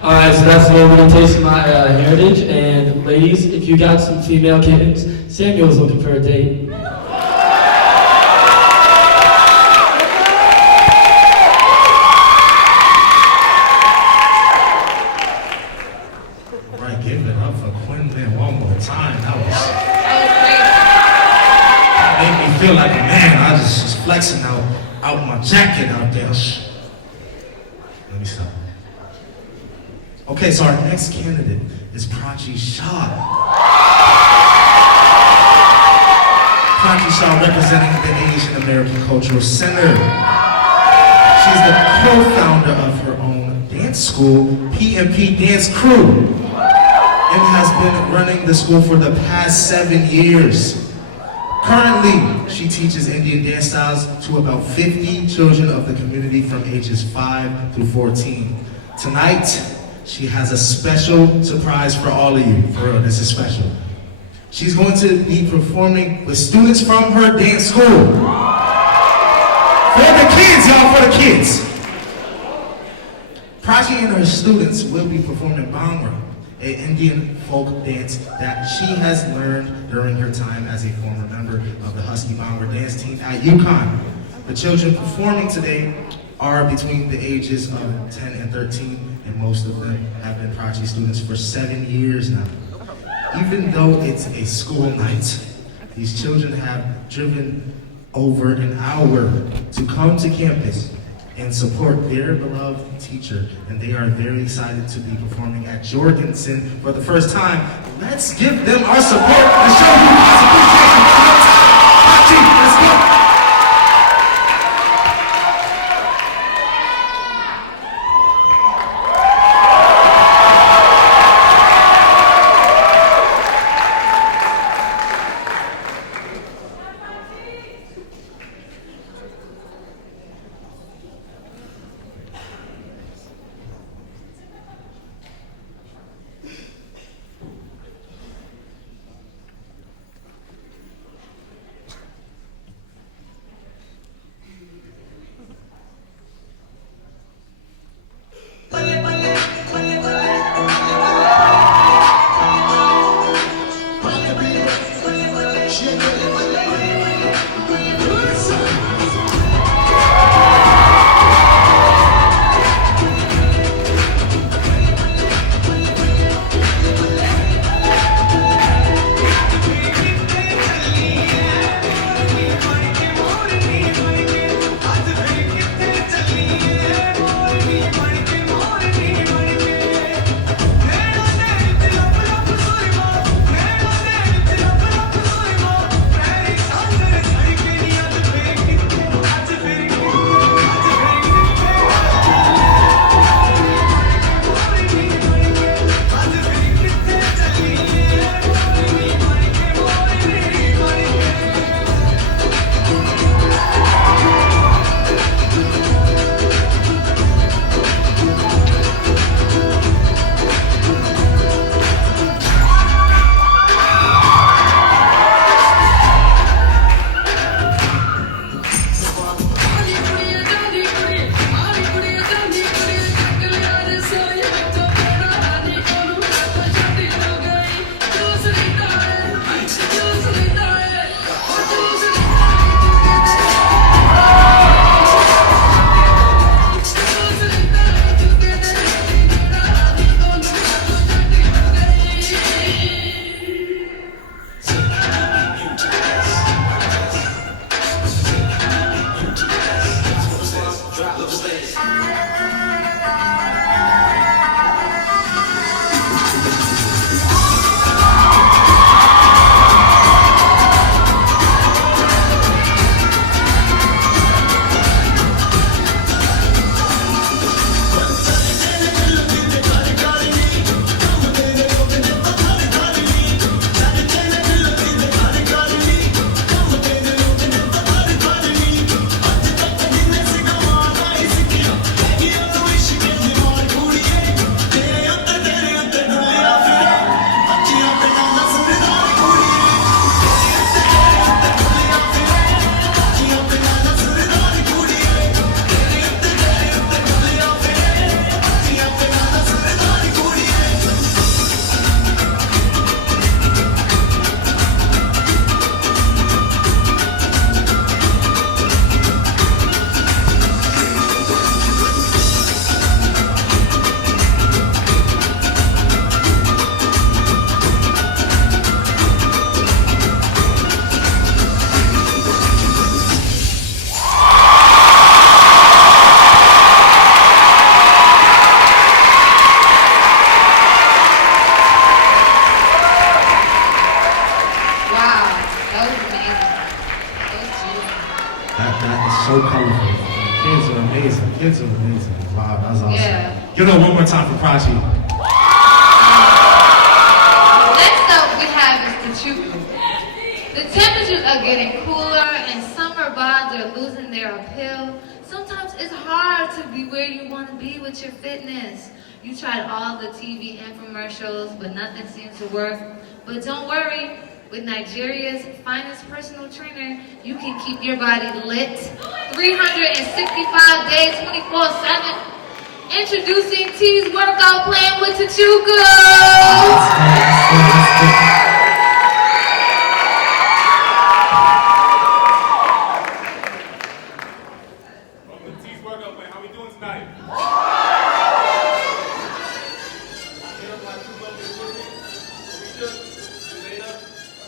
Alright, so that's a little bit of taste of my heritage. And ladies, if you got some female kittens, Samuel's looking for a date. Alright, give it up for Quinlan one more time. That made me feel like a man. I just was flexing out my jacket out there. Let me stop. Okay, so our next candidate is Prachi Shah. Prachi Shah representing the Asian American Cultural Center. She's the co-founder of her own dance school, PMP Dance Crew, and has been running the school for the past 7 years. Currently, she teaches Indian dance styles to about 50 children of the community from ages 5 through 14. Tonight, she has a special surprise for all of you. For real, this is special. She's going to be performing with students from her dance school. For the kids, y'all, for the kids. Prachi and her students will be performing Bhangra, an Indian folk dance that she has learned during her time as a former member of the Husky Bhangra dance team at UConn. The children performing today are between the ages of 10 and 13, and most of them have been Prachi students for 7 years now. Even though it's a school night, these children have driven over an hour to come to campus and support their beloved teacher, and they are very excited to be performing at Jorgensen for the first time. Let's give them our support and show you appreciation. Prachi, let's go. so colorful. Kids are amazing. Kids are amazing. Wow, that was awesome. Yeah. Give it up one more time for Prachi. Next up we have is the Chuku. The temperatures are getting cooler and summer bods are losing their appeal. Sometimes it's hard to be where you want to be with your fitness. You tried all the TV infomercials, but nothing seems to work. But don't worry, with Nigeria's finest personal trainer, you can keep your body lit 365 days, 24/7. Introducing T's workout plan with Tachuku. Welcome to T's workout plan. How we doing tonight? Get up like two lovely women. Alicia, Elena,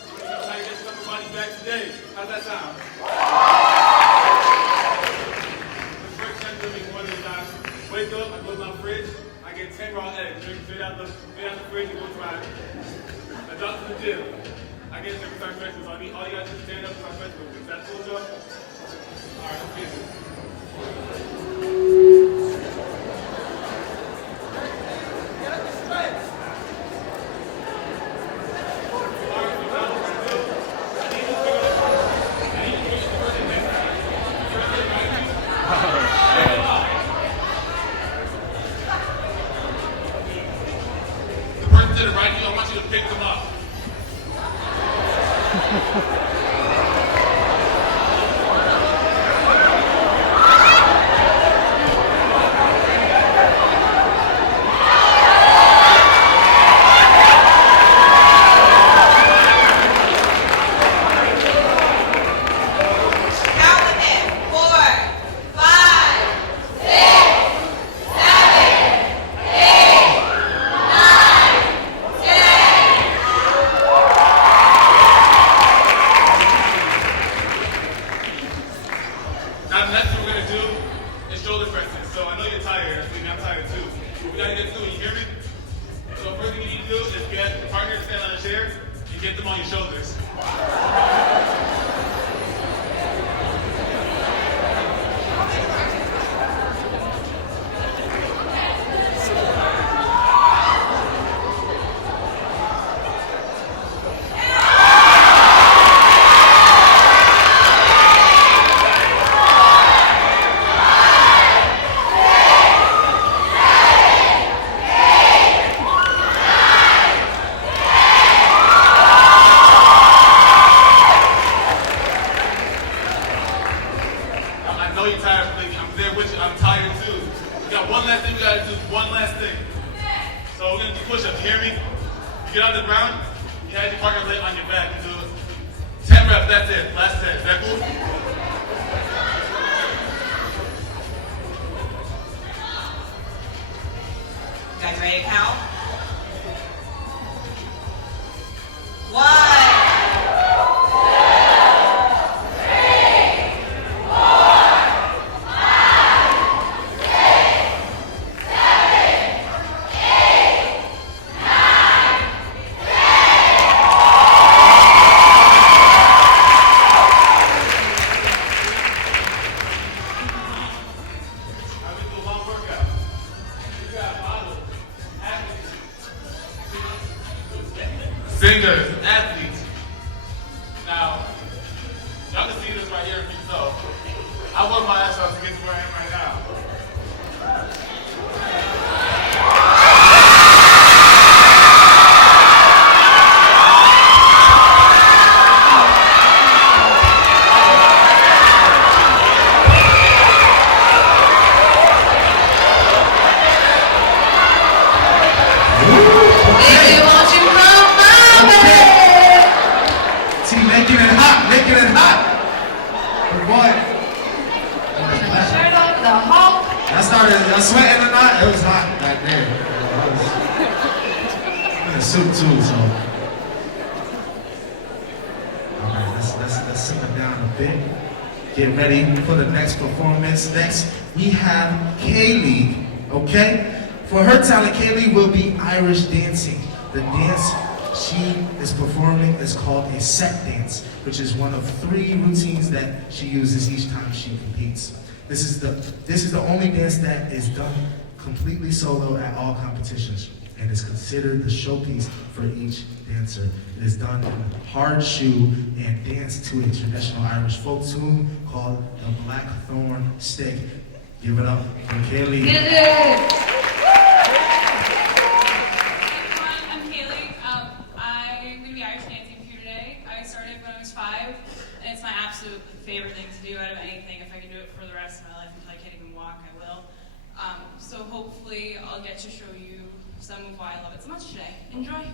we're gonna try to get some body back today. How's that sound? The first step to me morning is I wake up, I go to my fridge, I get 10 raw eggs, drink straight out the fridge and go to my adult to the gym. I get some stretches, so I need all you guys to stand up and start stretching with me. Is that cool, Joe? Alright, let's get it. The person to the right of you, I want you to pick them up. Now the next thing we're gonna do is shoulder presses. So I know you're tired, I'm tired too. What we gotta get to, you hear me? So first thing you need to do is get your partner to stand on a chair and get them on your shoulders. I know you're tired, but I'm there with you. I'm tired too. We got one last thing we gotta do. One last thing. So we're gonna do push-ups. You hear me? You get on the ground. You have your partner lay on your back. You do 10 reps. That's it. Last 10. Is that cool? You guys ready to count? 1. Now we do a long workout. We got models, athletes, singers, athletes. Now, y'all can see this right here for yourself. I work my ass off to get to where I am right now. Baby, won't you come my way? See, making it hot, making it hot. Good boy. Shirt off, the Hulk. Y'all sweating or not? It was hot back there. I'm in a suit too, so. Alright, let's simmer down a bit. Get ready for the next performance. Next, we have Kaylee, okay? For her talent, Kaylee will be Irish dancing. The dance she is performing is called a set dance, which is one of 3 routines that she uses each time she competes. This is the only dance that is done completely solo at all competitions and is considered the showpiece for each dancer. It is done in a hard shoe and danced to a traditional Irish folk tune called the Blackthorn Stick. Give it up for Kaylee. Get it! I'm Kaylee. I'm going to be Irish dancing for you today. I started when I was 5, and it's my absolute favorite thing to do out of anything. If I can do it for the rest of my life until I can't even walk, I will. So hopefully I'll get to show you some of why I love it so much today. Enjoy.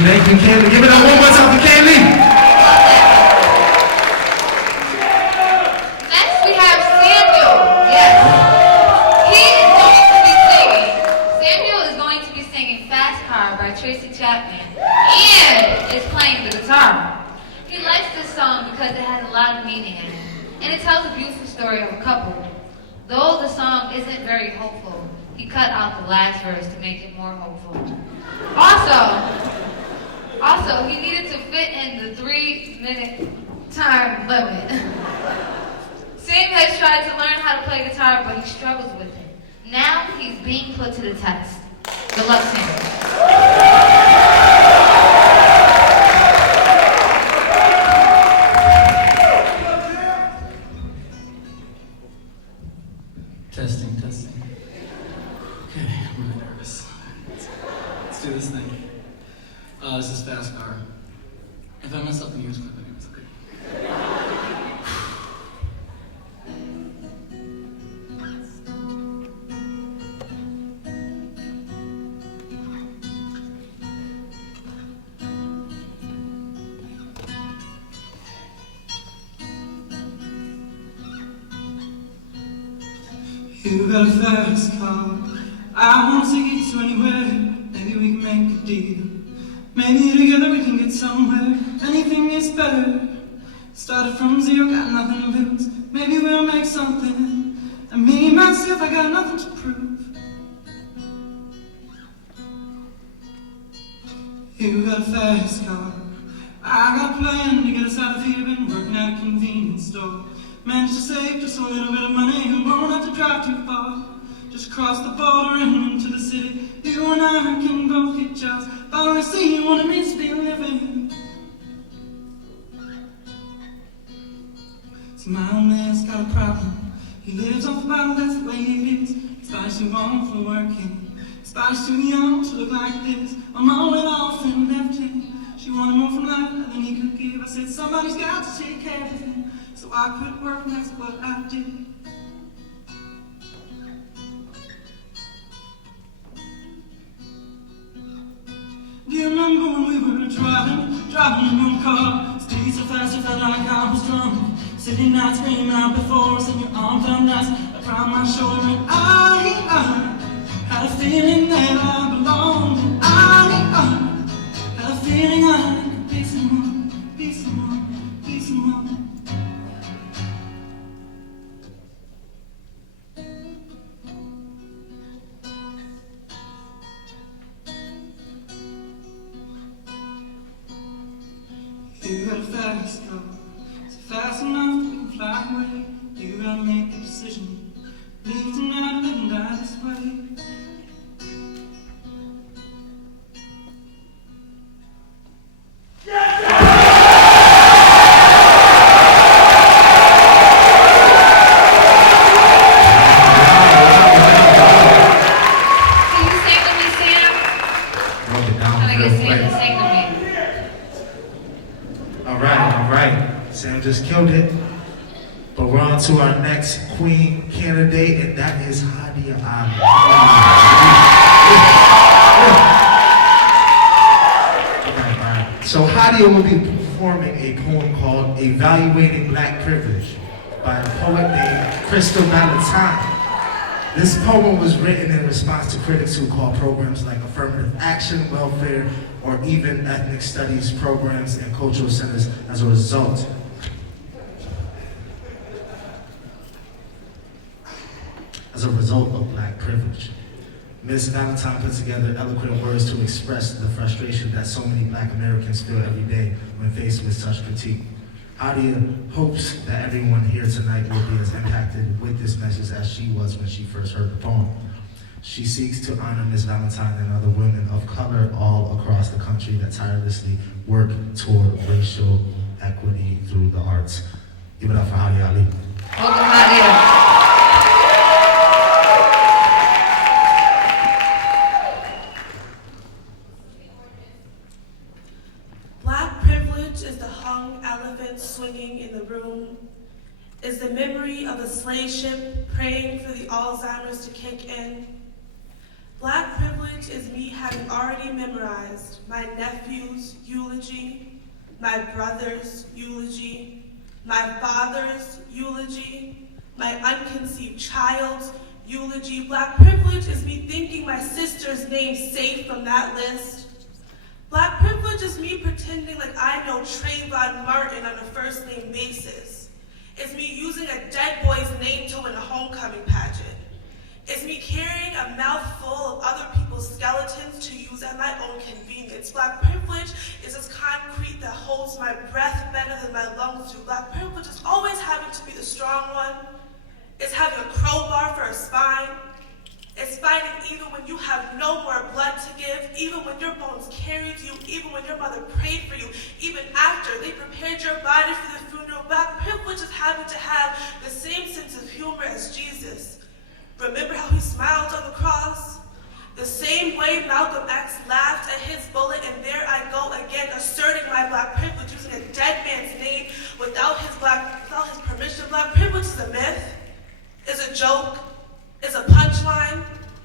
Thank you, Kaylee. Give it up one more time for Kaylee. Next we have Samuel. Yes. He is going to be singing. Samuel is going to be singing Fast Car by Tracy Chapman and is playing the guitar. He likes this song because it has a lot of meaning in it. And it tells a beautiful story of a couple. Though the song isn't very hopeful, he cut out the last verse to make it more hopeful. Also, he needed to fit in the 3-minute time limit. Sam has tried to learn how to play guitar, but he struggles with it. Now he's being put to the test. Good luck, Sam. Testing. Okay, I'm really nervous. Let's do this thing. This is Fast Car. If I mess up, you use clip it. It's okay. You got a fast car. I want to take you to anywhere. Maybe we can make a deal. Maybe together we can get somewhere. Anything is better. Started from zero, got nothing to lose. Maybe we'll make something. And me, myself, I got nothing to prove. You got a fast car. I got a plan to get us out of here. Been working at a convenience store. Managed to save just a little bit of money and won't have to drive too far. Just cross the border and into the city. You and I can both get jobs. Finally see what it means to be living. See, my old man's got a problem. He lives off the bottle, that's the way it is. Spice too old for working, Spice too young to look like this. My mom went off and left him. She wanted more from life than he could give. I said, somebody's got to take care of him. So I quit work and that's what I did. Do you remember when we were driving in your car? Speed so fast I felt like I was drunk. Sitting out screaming out before us and your arm felt nice around my shoulder. And I had a feeling that I belonged. And I had a feeling I could be someone, be someone, be someone. You got a fast car, so fast enough we can fly away. You gotta make a decision, leave tonight, live and die this way. Can you sing to me, Sam? Broke it down Can I get real Sam quick. to sing to me? All right. Sam just killed it. But we're on to our next queen candidate, and that is Hadia Ali. All right. So Hadia will be performing a poem called Evaluating Black Privilege by a poet named Crystal Valentine. This poem was written in response to critics who call programs like affirmative action, welfare, or even ethnic studies programs and cultural centers as a result of black privilege. Ms. Valentine put together eloquent words to express the frustration that so many black Americans feel every day when faced with such critique. Hadia hopes that everyone here tonight will be as impacted with this message as she was when she first heard the poem. She seeks to honor Ms. Valentine and other women of color all across the country that tirelessly work toward racial equity through the arts. Give it up for Hadia Ali. Welcome, Hadia. Black privilege is the hung elephant swinging in the room, is the memory of a slave ship praying for the Alzheimer's to kick in. Black privilege is me having already memorized my nephew's eulogy, my brother's eulogy, my father's eulogy, my unconceived child's eulogy. Black privilege is me thinking my sister's name safe from that list. Black privilege is me pretending like I know Trayvon Martin on a first name basis. It's me using a dead boy's name to win a homecoming pageant. It's me carrying a mouthful of other people's skeletons to use at my own convenience. Black privilege is this concrete that holds my breath better than my lungs do. Black privilege is always having to be the strong one. It's having a crowbar for a spine. It's fighting even when you have no more blood to give, even when your bones carried you, even when your mother prayed for you, even after they prepared your body for the funeral. Black privilege is having to have the same sense of humor as Jesus. Remember how he smiled on the cross? The same way Malcolm X laughed at his bullet, and there I go again, asserting my black privilege, using a dead man's name without his permission. Black privilege is a myth, is a joke, is a punchline,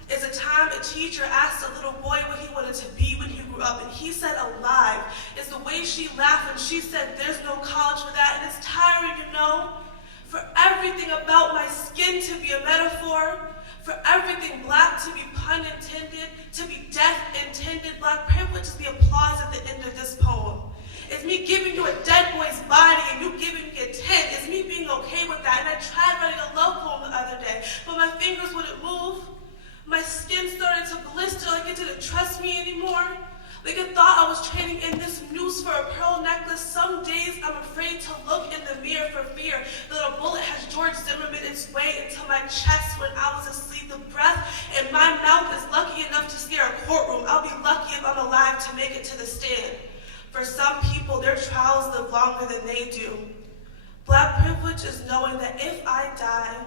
is a time a teacher asked a little boy what he wanted to be when he grew up, and he said alive. It's the way she laughed when she said there's no college for that, and it's tiring, you know? For everything about my skin to be a metaphor, for everything black to be pun intended, to be death intended. Black privilege is the applause at the end of this poem. It's me giving you a dead boy's body and you giving me a 10. It's me being okay with that. And I tried writing a love poem the other day, but my fingers wouldn't move. My skin started to blister like it didn't trust me anymore. Like it thought I was trading in this noose for a pearl necklace. Some days I'm afraid to look in the mirror for fear that a bullet has George Zimmerman its way into my chest when I was asleep. The breath in my mouth is lucky enough to scare a courtroom. I'll be lucky if I'm alive to make it to the stand. For some people, their trials live longer than they do. Black privilege is knowing that if I die,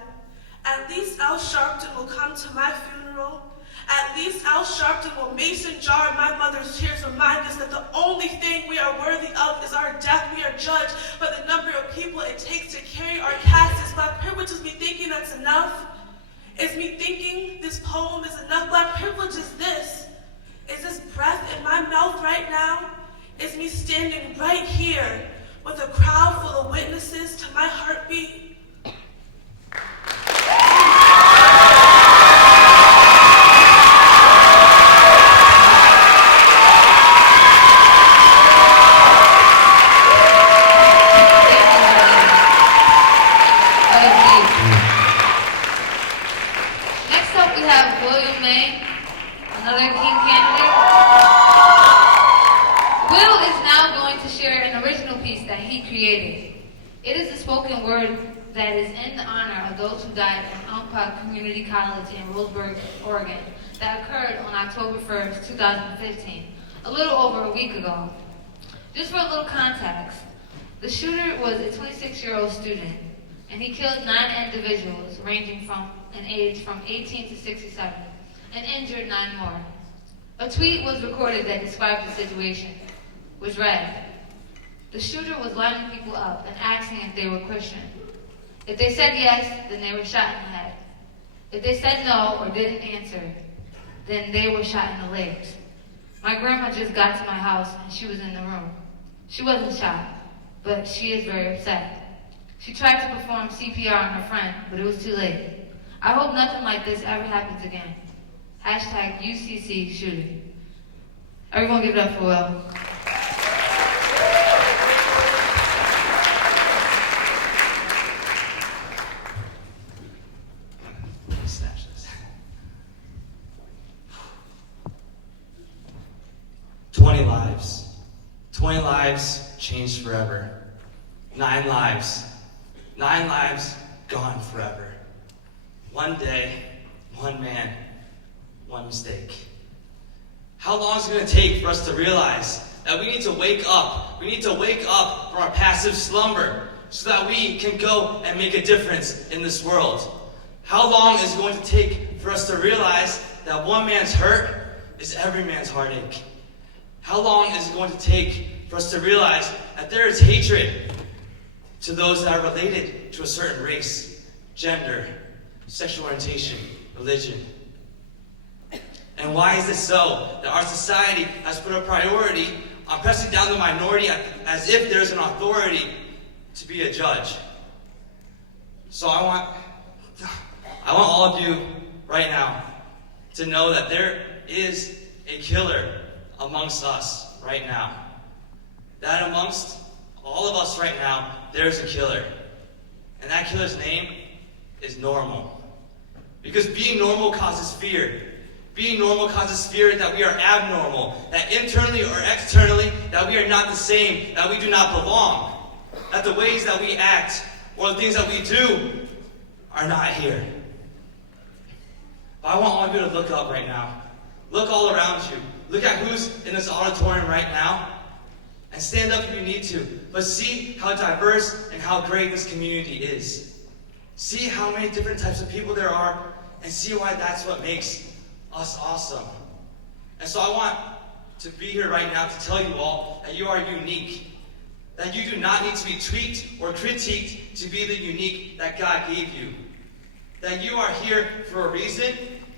at least least Al Sharpton will come to my funeral. At least Al Sharpton will mason jar my mother's tears, remind us that the only thing we are worthy of is our death. We are judged by the number of people it takes to carry our caskets. Black privilege is me thinking that's enough. Is me thinking this poem is enough. Black privilege is this. Is this breath in my mouth right now? Is me standing right here with a crowd full of witnesses to my heartbeat? Next up, we have William May, another King candidate. Will is now going to share an original piece that he created. It is a spoken word that is in the honor of those who died at Umpqua Community College in Roseburg, Oregon, that occurred on October 1st, 2015, a little over a week ago. Just for a little context, the shooter was a 26-year-old student, and he killed 9 individuals ranging from an age from 18 to 67, and injured 9 more. A tweet was recorded that described the situation, which read, "The shooter was lining people up and asking if they were Christian. If they said yes, then they were shot in the head. If they said no or didn't answer, then they were shot in the legs. My grandma just got to my house and she was in the room. She wasn't shot, but she is very upset. She tried to perform CPR on her friend, but it was too late. I hope nothing like this ever happens again. Hashtag UCC shooting." Everyone give it up for Will. Snatch this. 20 lives. 20 lives changed forever. 9 lives. 9 lives gone forever. One day, one man, one mistake. How long is it going to take for us to realize that we need to wake up? We need to wake up from our passive slumber so that we can go and make a difference in this world. How long is it going to take for us to realize that one man's hurt is every man's heartache? How long is it going to take for us to realize that there is hatred to those that are related to a certain race, gender, sexual orientation, religion? And why is this so? That our society has put a priority on pressing down the minority as if there's an authority to be a judge. So I want all of you right now to know that there is a killer amongst us right now. That amongst all of us right now, there's a killer. And that killer's name is normal. Because being normal causes fear. Being normal causes fear that we are abnormal, that internally or externally, that we are not the same, that we do not belong, that the ways that we act or the things that we do are not here. But I want all of you to look up right now. Look all around you. Look at who's in this auditorium right now, and stand up if you need to. But see how diverse and how great this community is. See how many different types of people there are, and see why that's what makes us awesome. And so I want to be here right now to tell you all that you are unique. That you do not need to be tweaked or critiqued to be the unique that God gave you. That you are here for a reason,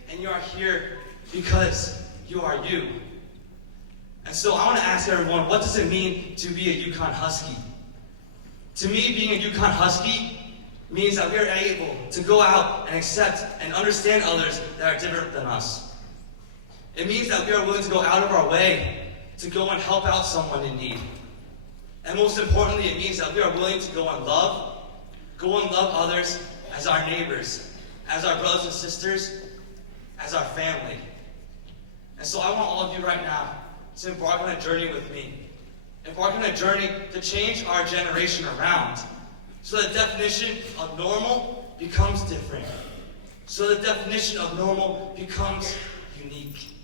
and you are here because you are you. And so I want to ask everyone, what does it mean to be a Yukon Husky? To me, being a Yukon Husky means that we are able to go out and accept and understand others that are different than us. It means that we are willing to go out of our way to go and help out someone in need. And most importantly, it means that we are willing to go and love others as our neighbors, as our brothers and sisters, as our family. And so I want all of you right now to embark on a journey with me. Embark on a journey to change our generation around. So the definition of normal becomes different. So the definition of normal becomes unique.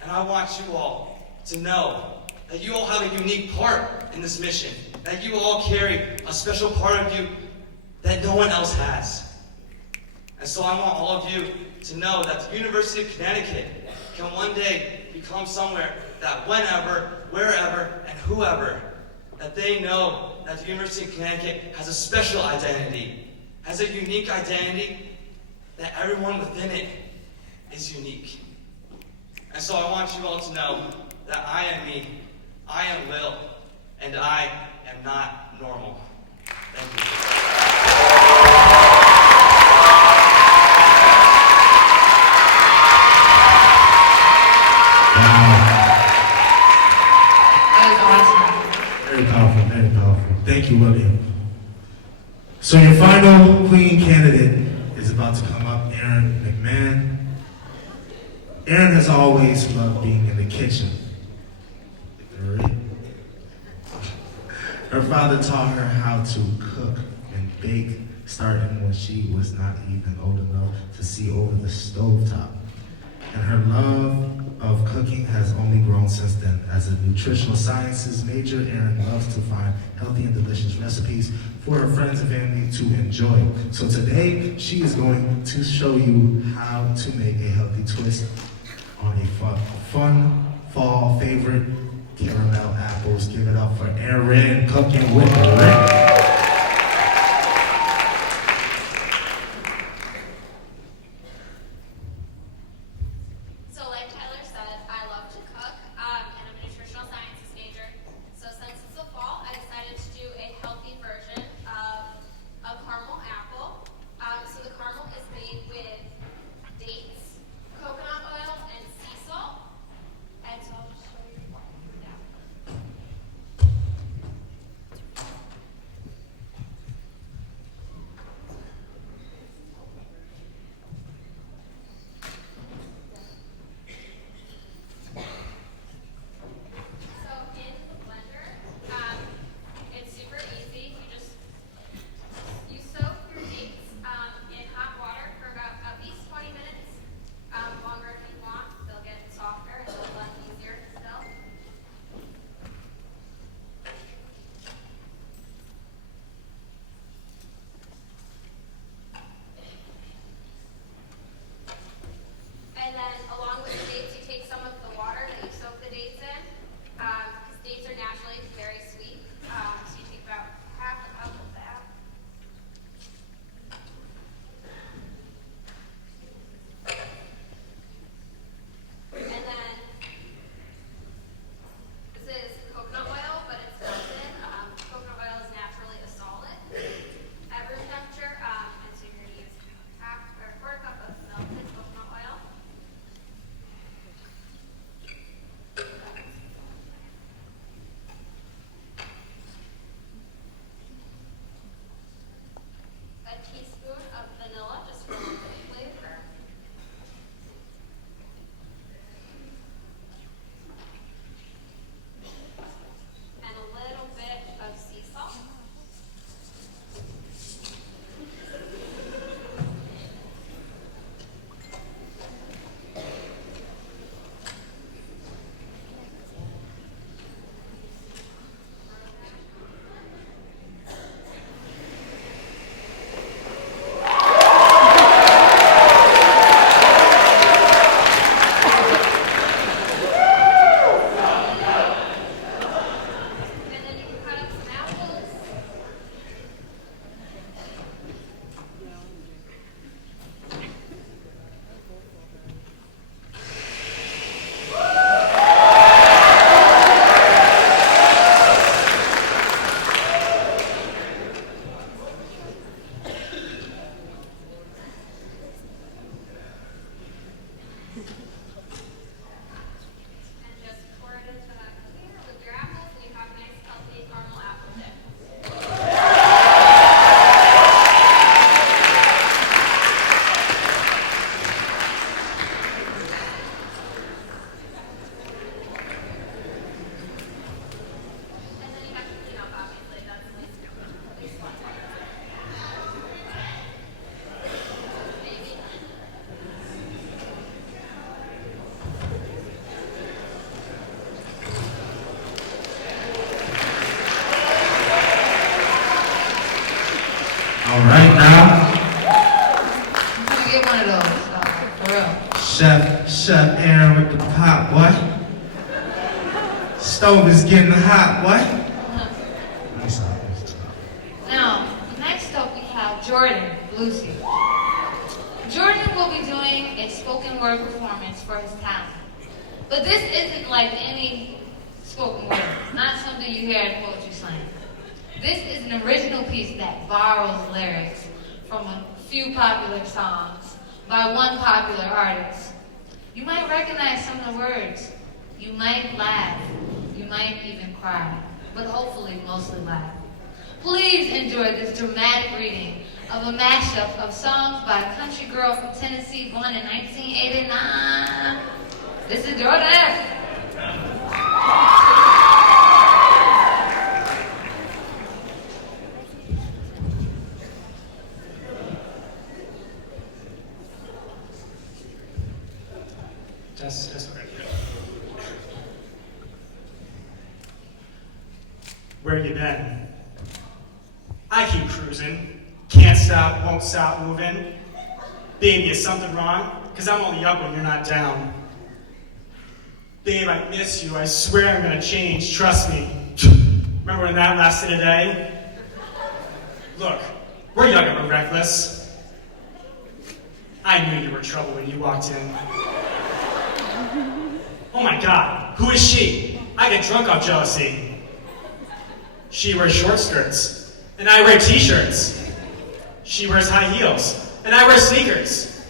And I want you all to know that you all have a unique part in this mission. That you all carry a special part of you that no one else has. And so I want all of you to know that the University of Connecticut can one day become somewhere that whenever, wherever, and whoever, that they know that the University of Connecticut has a special identity, has a unique identity, that everyone within it is unique. And so I want you all to know that I am me, I am Lil, and I am not normal. Thank you. Very powerful, very powerful. Thank you, William. So your final queen candidate is about to come up, Erin McMahon. Erin has always loved being in the kitchen. Her father taught her how to cook and bake, starting when she was not even old enough to see over the stovetop. And her love of cooking has only grown since then. As a nutritional sciences major, Erin loves to find healthy and delicious recipes for her friends and family to enjoy. So today, she is going to show you how to make a healthy twist on a fun fall favorite, caramel apples. Give it up for Erin, cooking with Rick. get one of those, for real. Chef Aaron with the pot, what? Stove is getting hot, what? Now, next up we have Jordan Lucy. Jordan will be doing a spoken word performance for his talent. But this isn't like any spoken word, not something you hear at Poetry Slam. This is an original piece that borrows lyrics from a few popular songs by one popular artist. You might recognize some of the words. You might laugh. You might even cry. But hopefully mostly laugh. Please enjoy this dramatic reading of a mashup of songs by a country girl from Tennessee born in 1989. This is Jordan. Just right here. Where you been? I keep cruising. Can't stop, won't stop moving. Baby, is something wrong? Cause I'm only up when you're not down. Babe, I miss you. I swear I'm gonna change. Trust me. Remember when that lasted a day? Look, we're young and we're reckless. I knew you were trouble when you walked in. Oh my God, who is she? I get drunk off jealousy. She wears short skirts, and I wear t-shirts. She wears high heels, and I wear sneakers.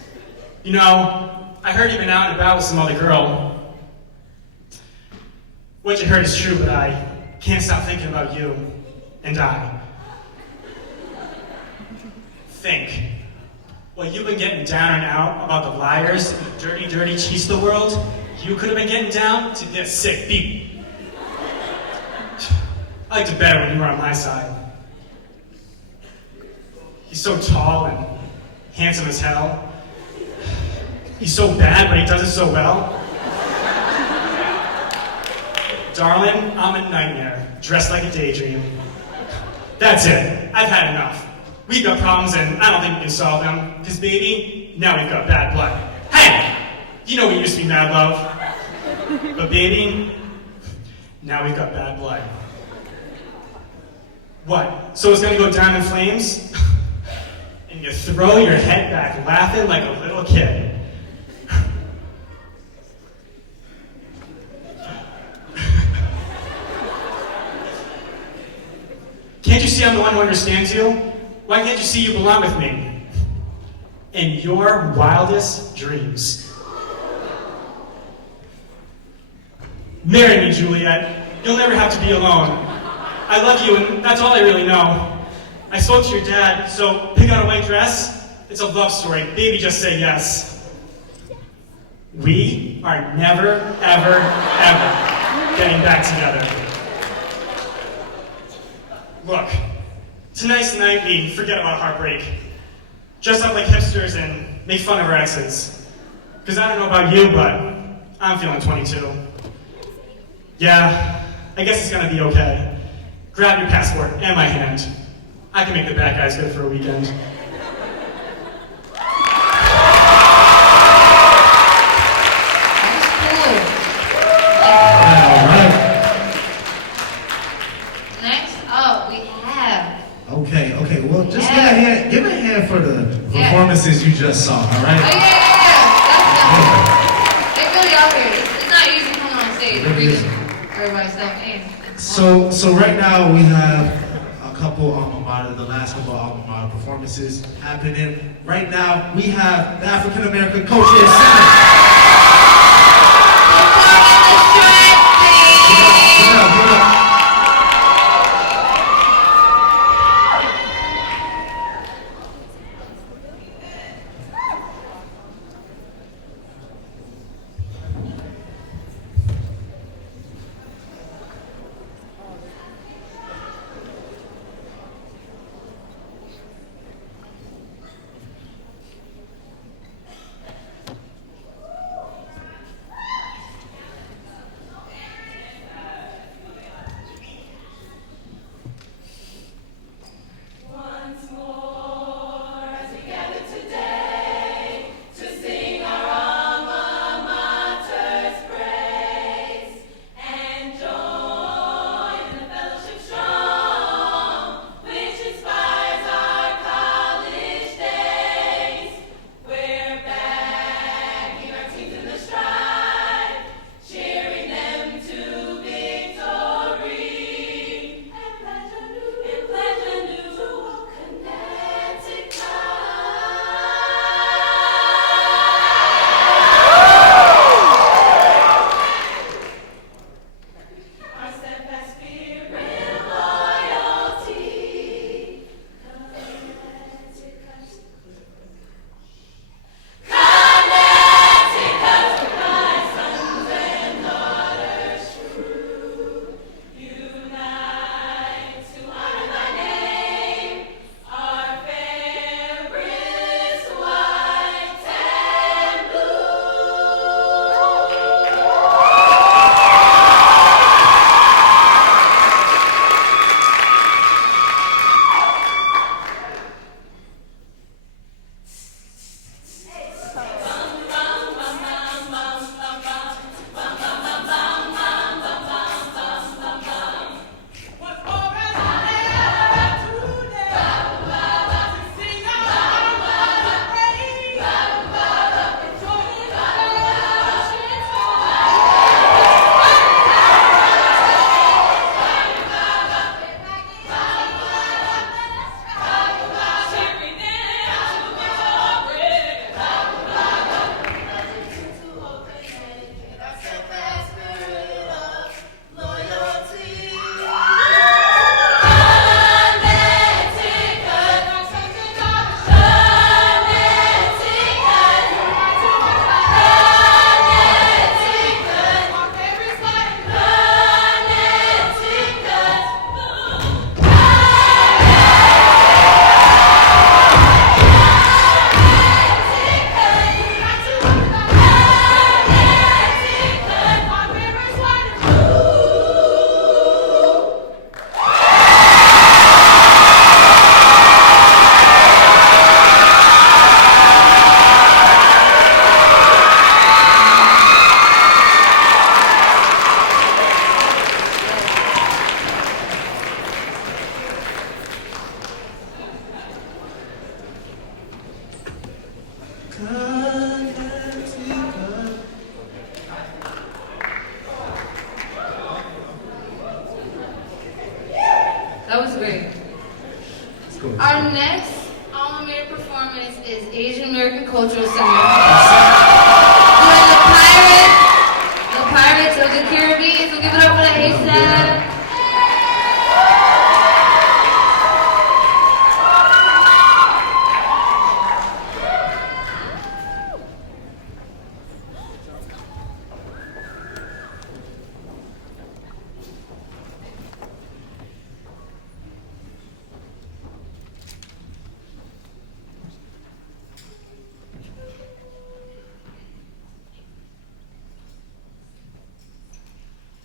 You know, I heard you've been out and about with some other girl. What you heard is true, but I can't stop thinking about you and I. Think. Well, you've been getting down and out about the liars and the dirty, dirty cheats of the world. You could have been getting down to get a sick beat. I liked it better when you were on my side. He's so tall and handsome as hell. He's so bad, but he does it so well. Darling, I'm a nightmare, dressed like a daydream. That's it. I've had enough. We've got problems, and I don't think we can solve them. Because, baby, now we've got bad blood. Hey! You know we used to be mad love. But, baby, now we've got bad blood. What? So it's gonna go down in flames? And you throw your head back, laughing like a little kid. Can't you see I'm the one who understands you? Why can't you see you belong with me? In your wildest dreams. Marry me, Juliet. You'll never have to be alone. I love you, and that's all I really know. I spoke to your dad, so pick out a white dress. It's a love story. Baby, just say yes. We are never, ever, ever getting back together. Look, tonight's the night we forget about heartbreak. Dress up like hipsters and make fun of our exes. Because I don't know about you, but I'm feeling 22. Yeah, I guess it's gonna be okay. Grab your passport and my hand. I can make the bad guys good for a weekend. Next up, we have. Okay. Well, just give a hand for the performances you just saw. All right. Oh yeah. They really out here. It's not easy coming on stage and reading everybody's stuff. So right now we have a couple alma mater, the last couple alma mater performances happening. Right now we have the African American Cultural Center. Get up. singer. We have the Pirates of the Caribbean, so give it up for the ASAP.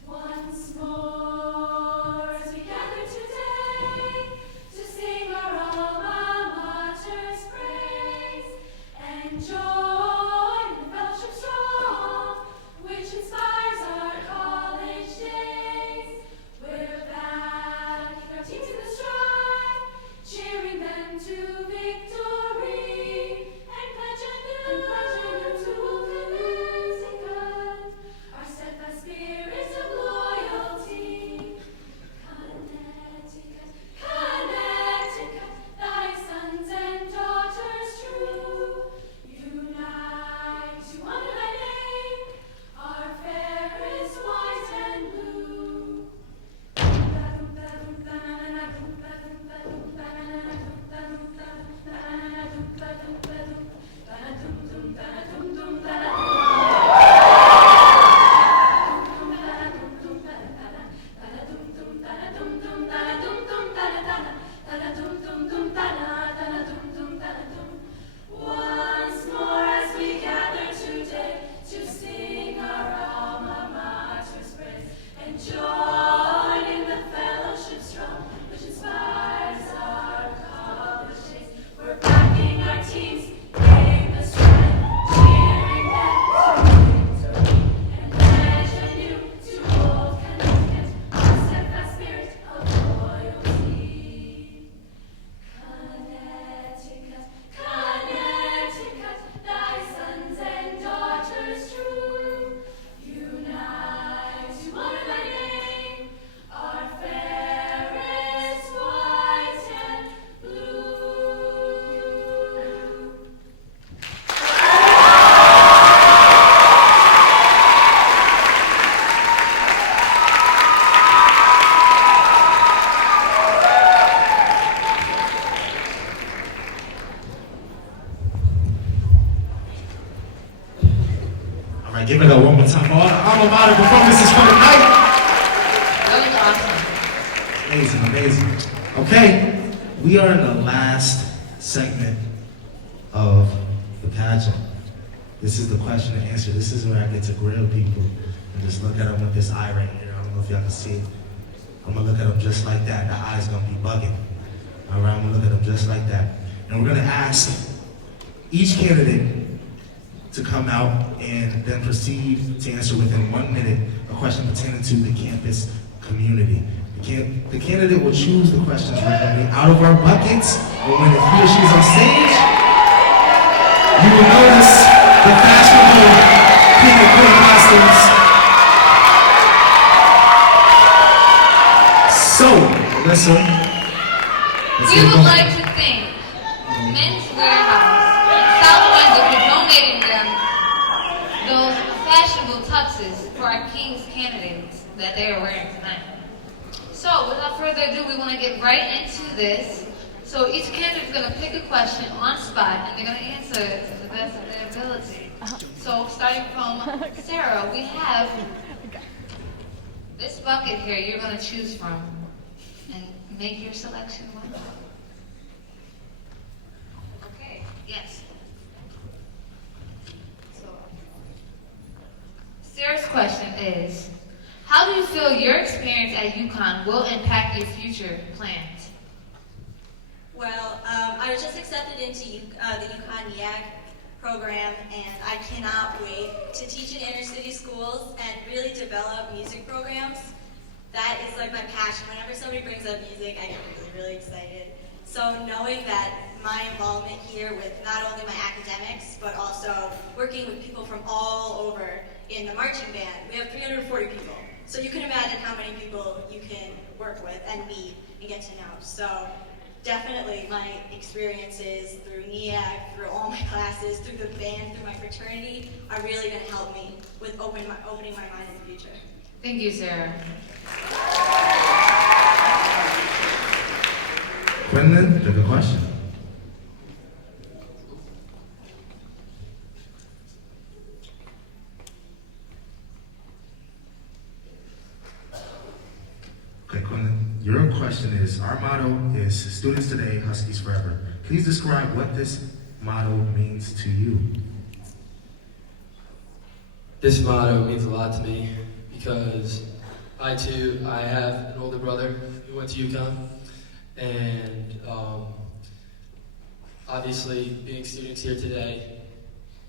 Once more, as we gather today to sing our alma mater's praise and join the fellowship strong, which inspires our college days. We're back in our teams in the stride, cheering them to victory and pledging them to Connecticut, our steadfast spirits of loyalty. Connecticut, Connecticut, thy sons and daughters true, unite to honor thy name, our fairest white and blue. Once more as we gather today to sing our alma mater's praise and join in the fellowship strong, which inspires our college days. We're backing our teams in the stride, cheering them to victory and pledging you to old Connecticut, our steadfast spirit of loyalty. Connecticut, Connecticut, thy sons and daughters true, unite to honor thy name, our fairest white and blue. All right, give it up one more time for all the alma mater performances for the night. That was awesome. Amazing, amazing. Okay, we are in the last segment of the pageant. This is the question and answer. This is where I get to grill people and just look at them with this eye right here. I don't know if y'all can see it. I'm gonna look at them just like that. The eye's gonna be bugging. All right, I'm gonna look at them just like that. And we're gonna ask each candidate to come out and then proceed to answer within 1 minute a question pertaining to the campus community. The candidate will choose the questions randomly out of our buckets, and when he or she is on stage, you will notice the fashionable king and queen costumes. So, listen. Let's We get would going. like to thank Men's Warehouse in South Windsor for donating them those fashionable tuxes for our King's candidates that they are wearing tonight. So, without further ado, we want to get right into this. So, each candidate is going to pick a question on spot, and they're going to answer it to the best of their ability. So, starting from Sarah, we have this bucket here you're going to choose from, and make your selection one. Okay, yes. So, Sarah's question is, how do you feel your experience at UConn will impact your future plans? Well, I was just accepted into the UConn YAG program, and I cannot wait to teach in inner city schools and really develop music programs. That is like my passion. Whenever somebody brings up music, I get really, really excited. So knowing that my involvement here with not only my academics, but also working with people from all over in the marching band, we have 340 people. So you can imagine how many people you can work with and meet and get to know. So definitely my experiences through NEAC, through all my classes, through the band, through my fraternity, are really going to help me with opening my mind in the future. Thank you, Sarah. Quinlan, you have a question? Okay, Quinlan, your question is, our motto is Students Today, Huskies Forever. Please describe what this motto means to you. This motto means a lot to me because I have an older brother who went to UConn, and obviously being students here today,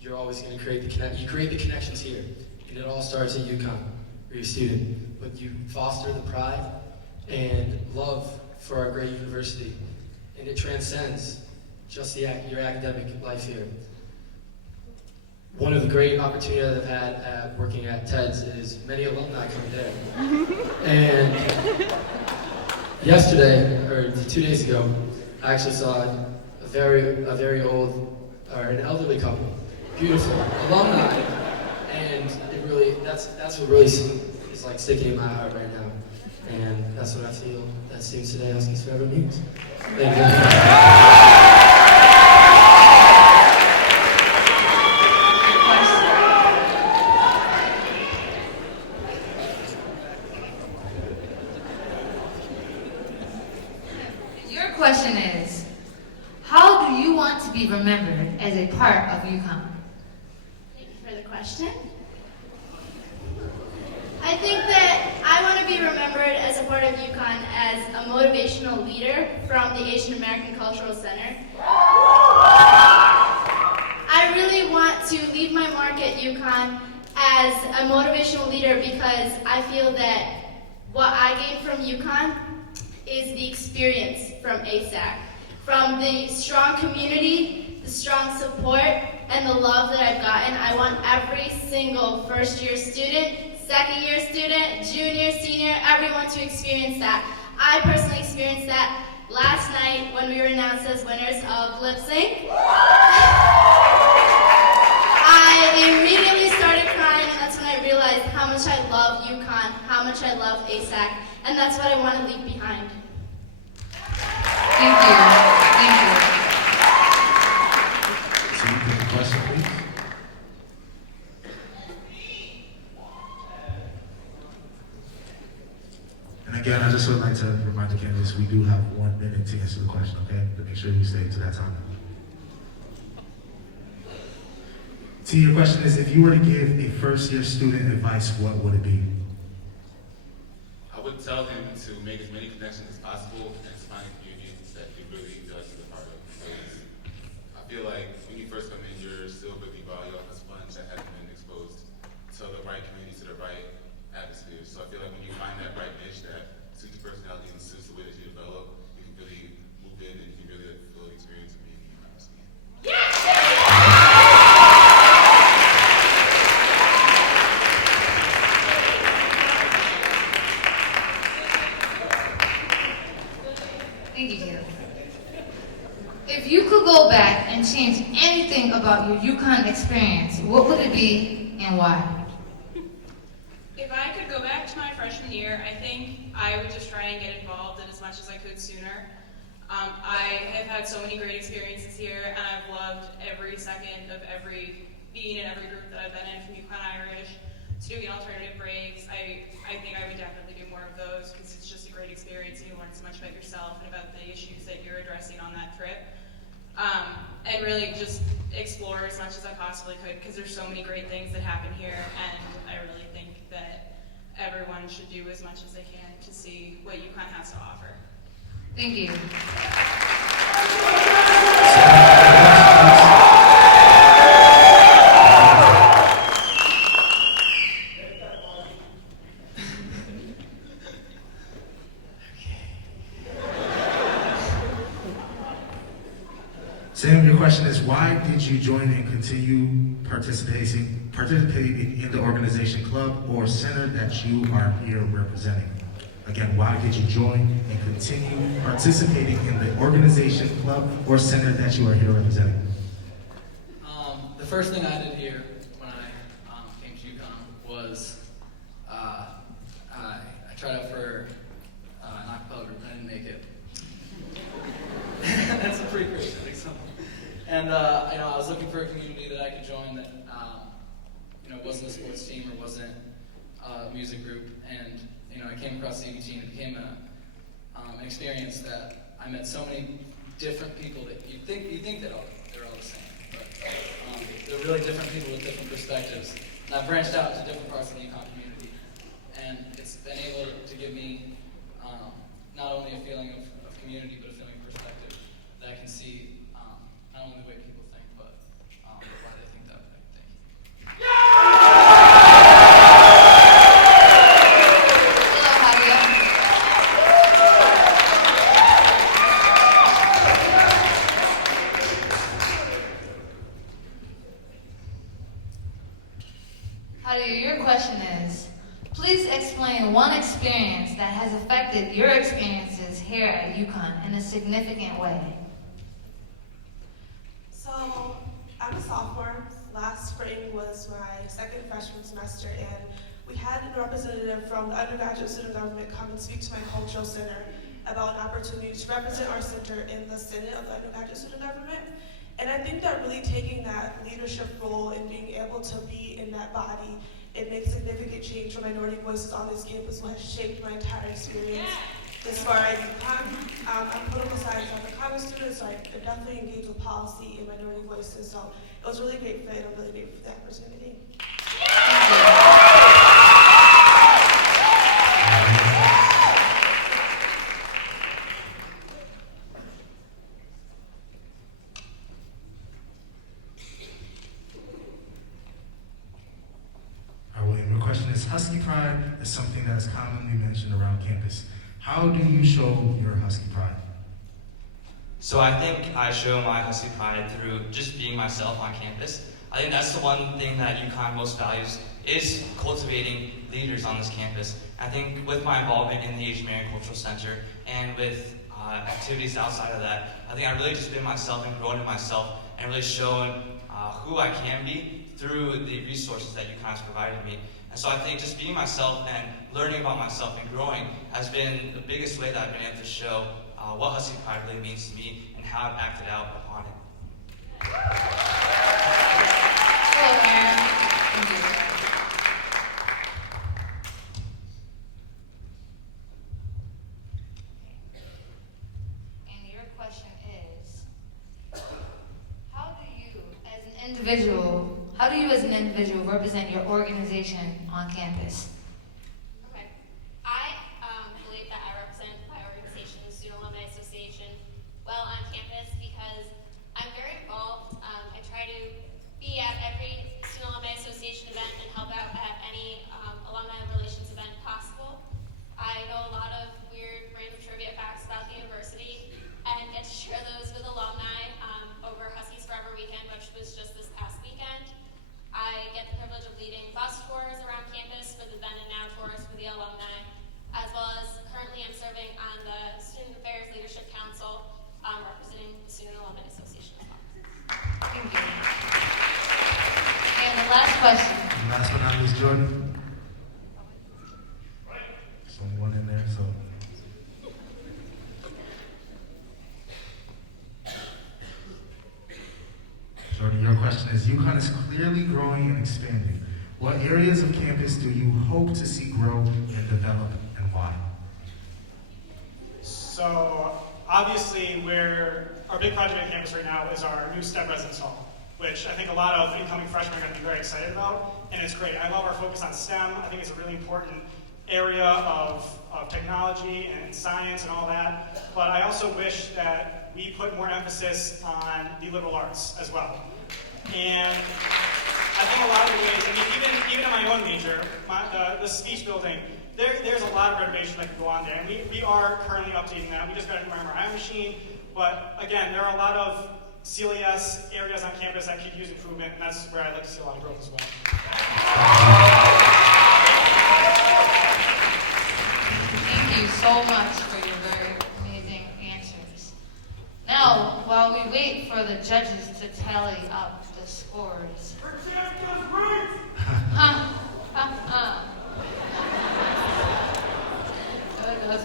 you're always going to create the connections here, and it all starts at UConn, where you're a student, but you foster the pride and love for our great university, and it transcends just your academic life here. One of the great opportunities I've had at working at TEDS is many alumni come there. And yesterday, or 2 days ago, I actually saw a very old, or an elderly couple, beautiful alumni, and it really, that's what really is like sticking in my heart right now. And that's what I feel that Students Today, Huskies Forever means. Thank you. Question is, how do you want to be remembered as a part of UConn? Thank you for the question. I think that I want to be remembered as a part of UConn as a motivational leader from the Asian American Cultural Center. I really want to leave my mark at UConn as a motivational leader because I feel that what I gained from UConn is the experience from ASAC, from the strong community, the strong support, and the love that I've gotten. I want every single first-year student, second-year student, junior, senior, everyone to experience that. I personally experienced that last night when we were announced as winners of lip sync. I immediately started crying, and that's when I realized how much I love UConn, how much I love ASAC, and that's what I want to leave behind. Thank you. Thank you. So you take the question, please. And again, I just would like to remind the candidates we do have 1 minute to answer the question, okay? To make sure you stay to that time. So your question is, if you were to give a first-year student advice, what would it be? I would tell him to make as many connections as possible and to find a community that he really does be a part of. Because I feel like when you first come in, you're still really valuable as a sponge that hasn't been exposed to the right community, to the right atmosphere. So I feel like when you find that right niche that suits your personality and suits the way that you develop, you can really move in and you can really feel the experience of being in university. Thank you, Taylor. If you could go back and change anything about your UConn experience, what would it be and why? If I could go back to my freshman year, I think I would just try and get involved in as much as I could sooner. I have had so many great experiences here, and I've loved every second of being in every group that I've been in, from UConn Irish to doing alternative breaks. I think I would definitely do more of those because it's just a great experience and you learn so much about yourself and about the issues that you're addressing on that trip. And really just explore as much as I possibly could because there's so many great things that happen here, and I really think that everyone should do as much as they can to see what UConn has to offer. Thank you. Sam, your question is, why did you join and continue participating in the organization, club, or center that you are here representing? Again, why did you join and continue participating in the organization, club, or center that you are here representing? The first thing I did here when I came to UConn was I tried out for an acapella group and I didn't make it. That's a pretty crazy example. And I was looking for a community that I could join that wasn't a sports team or wasn't a music group. And I came across the ABT and it became an experience that I met so many different people that you think that they're all the same, but they're really different people with different perspectives. And I've branched out to different parts of the UConn community, and it's been able to give me not only a feeling of community, but a feeling of perspective that I can see not only the way people think, but why they think that way. Thank you. Your question is, please explain one experience that has affected your experiences here at UConn in a significant way. So, I'm a sophomore. Last spring was my second freshman semester, and we had a representative from the undergraduate student government come and speak to my cultural center about an opportunity to represent our center in the Senate of the undergraduate student government. And I think that really taking that leadership role and being able to be in that body, it makes significant change for minority voices on this campus, what has shaped my entire experience this far at UConn. I'm a political science and a college student, so I definitely engage with policy and minority voices. So it was really great fit. I'm really grateful for the opportunity. Your question is, Husky Pride is something that is commonly mentioned around campus. How do you show your Husky Pride? So I think I show my Husky Pride through just being myself on campus. I think that's the one thing that UConn most values is cultivating leaders on this campus. I think with my involvement in the Asian American Cultural Center and with activities outside of that, I think I've really just been myself and grown in myself and really shown who I can be through the resources that UConn has provided me. And so I think just being myself and learning about myself and growing has been the biggest way that I've been able to show what Husky Pride really means to me and how I've acted out upon it. Hello, Aaron. Thank you. And your question is, how do you as an individual represent your organization on campus? Okay. I believe that I represent my organization, the Student Alumni Association, well on campus because I'm very involved. I try to be at every Student Alumni Association event and help out at any alumni relations event possible. I know a lot of weird random trivia facts about the university and get to share those with alumni over Huskies Forever weekend, which was just this past weekend. I get the privilege of leading bus tours around campus for the then and now tours for the alumni, as well as currently I'm serving on the Student Affairs Leadership Council, representing the Student Alumni Association as well. Thank you. And the last question. Last but not least, Jordan. There's only one in there, so. Jordan, your question is, UConn is clearly growing and expanding. What areas of campus do you hope to see grow and develop, and why? So, obviously, our big project on campus right now is our new STEP residence hall, which I think a lot of incoming freshmen are going to be very excited about, and it's great. I love our focus on STEM. I think it's a really important area of technology and science and all that, but I also wish that we put more emphasis on the liberal arts as well. And I think a lot of the ways, I mean, even in my own major, the speech building, there's a lot of renovation that can go on there, and we are currently updating that. We just got a new MRI machine, but again, there are a lot of CLES areas on campus that could use improvement, and that's where I'd like to see a lot of growth as well. Thank you.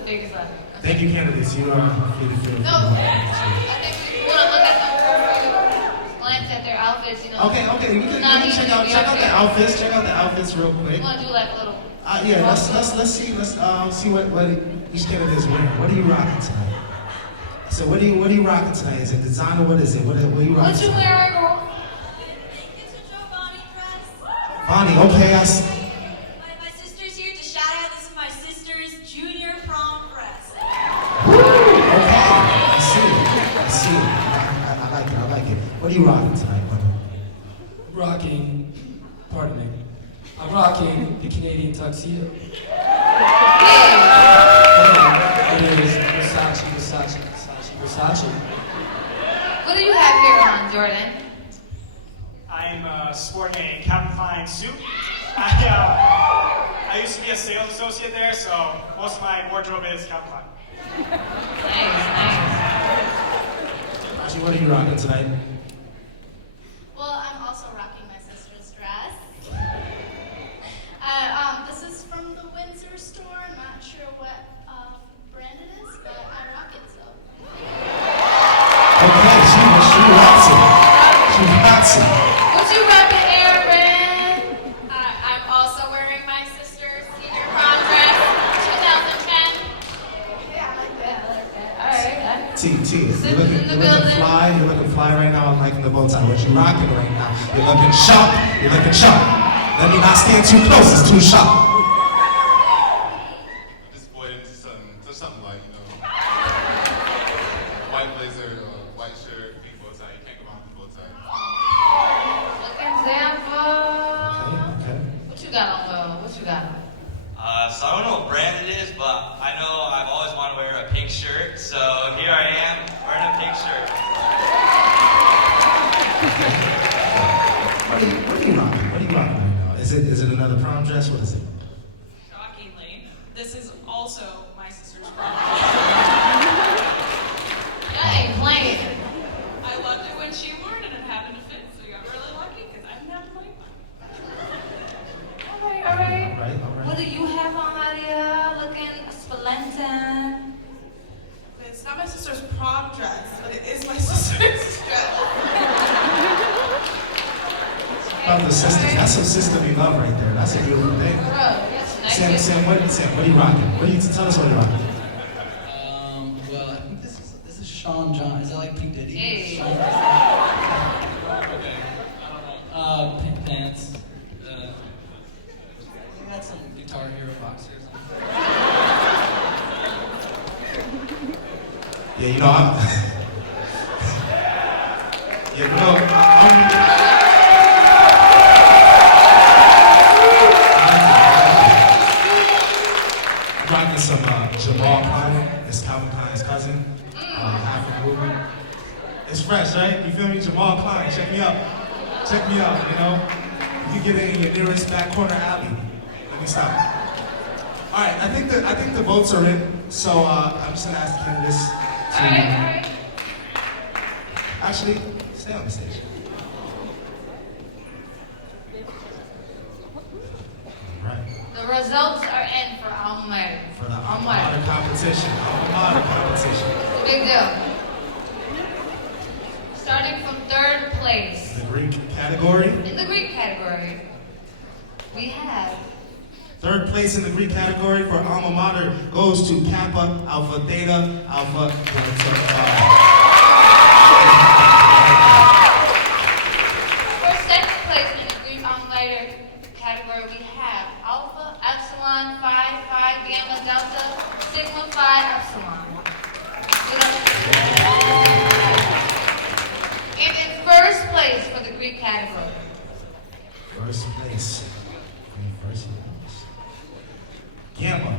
biggest letter. Thank you, candidates. You are free to feel. No, I think we want to look at them first, glance at their outfits, you know. Okay. We can check out the outfits. Check out the outfits real quick. We want to do like a little. Yeah, let's see. Let's see what each candidate is wearing. What are you rocking tonight? So what are you rocking tonight? Is it designer? What is it? What are you rocking? What you wearing, girl? Bonnie, okay, I see. My sister's here to shout out. This is my sister's junior prom dress. Okay, I see it. I like it. What are you rocking tonight, buddy? I'm rocking the Canadian tuxedo. It is Versace. What do you have here on, Jordan? I'm sporting a Calvin Klein suit. I used to be a sales associate there, so most of my wardrobe is Calvin Klein. Nice. Actually, what are you rocking tonight? Well, I'm also rocking my sister's dress. This is from the Windsor store. Not sure what brand it is, but I rock it, so. Okay, she rocks it. What you rapping, Aaron? I'm also wearing my sister's senior prom dress, 2010. Yeah, I like that. All right. T, you're looking fly right now. I'm liking the bow tie. What you rocking right now? You're looking sharp. Let me not stand too close. It's too sharp. Just boy into something like, white blazer, white shirt, pink bow tie. You can't go wrong with bow tie. Looking Zampa. Okay. What you got on, Will? What you got on? So I don't know what brand it is, but I know I've always wanted to wear a pink shirt, so here I am wearing a pink shirt. What are you rocking? What are you rocking right now? Is it another prom dress? What is it? Shockingly, this is also my sister's prom dress. That ain't playing. I loved it when she wore it and it happened to fit, so we got really lucky because I didn't have to like one. All right. All right. What do you have on, Nadia? Looking splendid. It's not my sister's prom dress, but it is my sister's dress. About the sisters. That's some sisterly love right there. That's a beautiful thing. Sam, what are you rocking? Tell us what you're rocking. Well, I think this is Sean John. Is that like Pink Diddy? Hey. Sean okay. I don't know. Pink pants. I got some Guitar Hero boxers. Yeah, I'm rocking some Jamal Klein. It's Calvin Klein's cousin. African movement. It's fresh, right? You feel me? Jamal Klein, check me out. You can get it in your nearest back corner alley. Let me stop. All right, I think the votes are in, so I'm just gonna ask the candidates to. All right. Actually, stay on the stage. All right. The results are in for alma mater. For the alma mater competition. Big deal. Starting from third place. The Greek category. In the Greek category, we have. Third place in the Greek category for alma mater goes to Kappa Alpha Theta Alpha Delta Phi. For second place in the Greek alma mater category, we have Alpha Epsilon Phi Phi Gamma Delta Sigma Phi Epsilon. And in first place for the Greek category. First place. Gamma.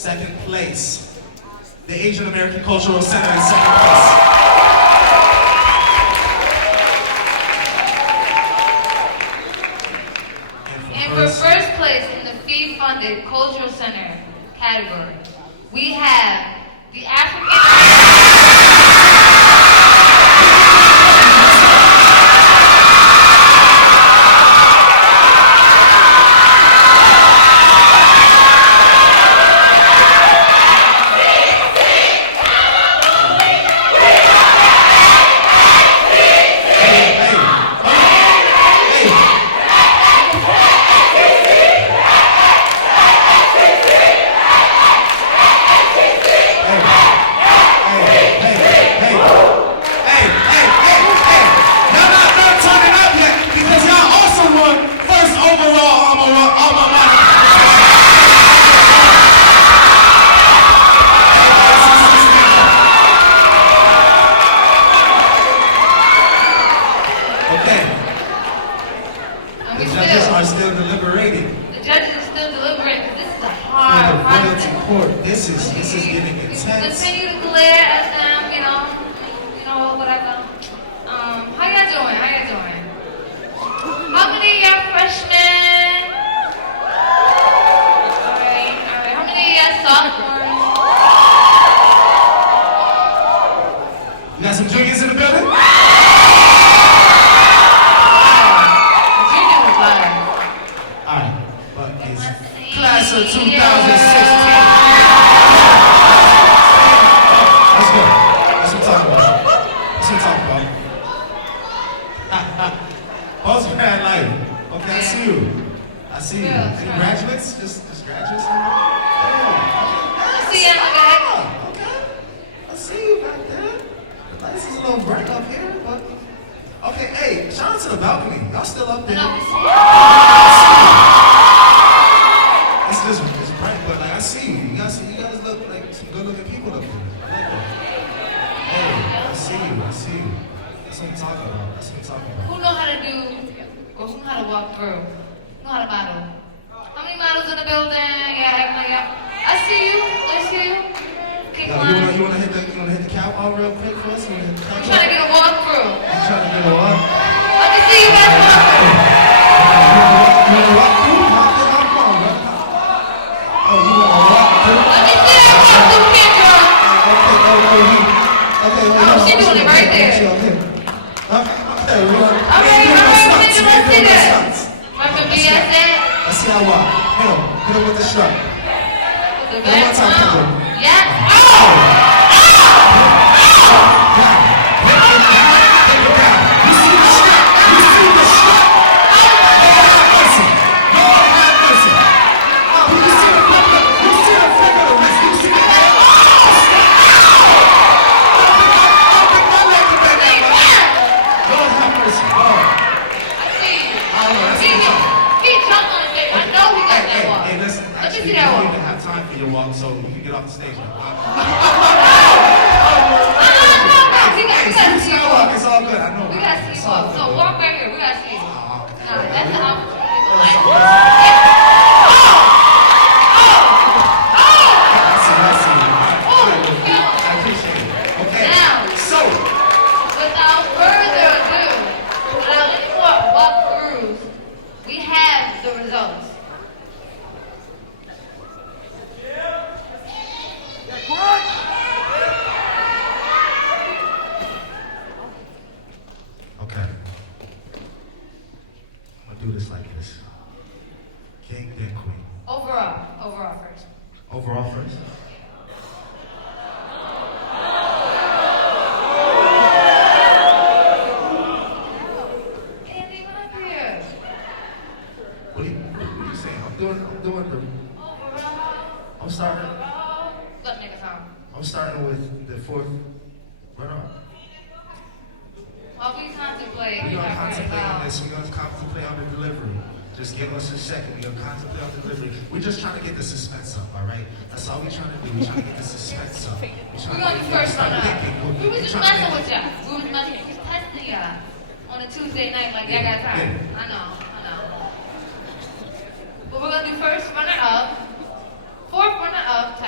second place. The Asian American Cultural Center in second place. And for first place in the fee-funded Cultural Center category, we have the But we're gonna do first runner-up, fourth runner-up to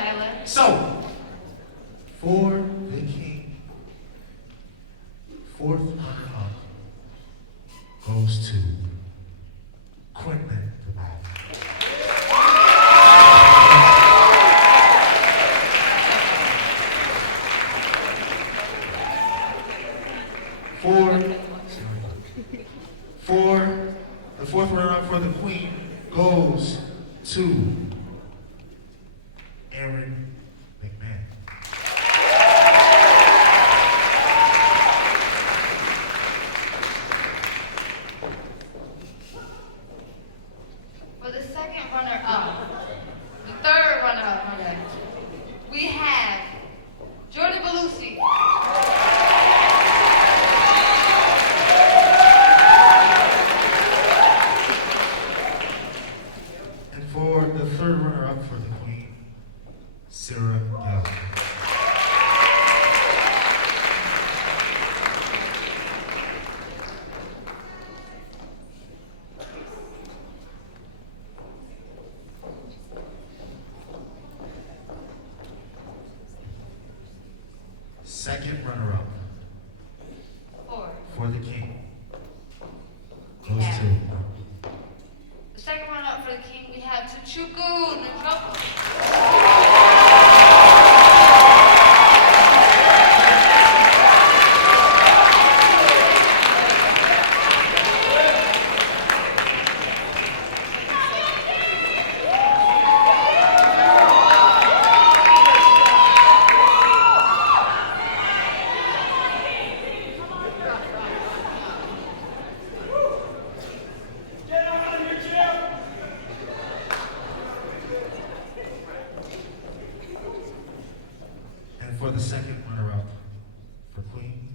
fourth runner-up for the queen goes to Aaron McMahon. For the second runner-up, the third runner-up, my bad, we have Jordan Belusi. And for the third runner-up for the queen, Sarah Gallagher. Second runner-up for the king goes Yeah. to The second runner-up for the king, we have Tuchuku Njoku. And for the second runner-up for queen,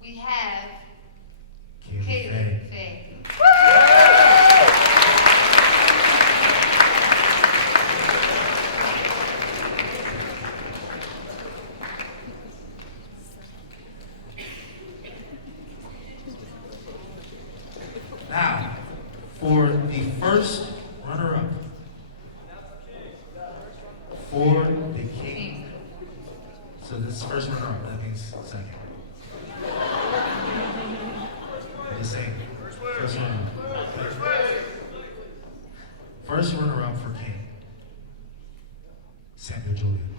We have Kaylee Kaylee Faye. Faye. Now, for the first runner-up for the king. So this is first runner-up, that means second. The same. First runner-up. First runner-up for king, Samuel Julian.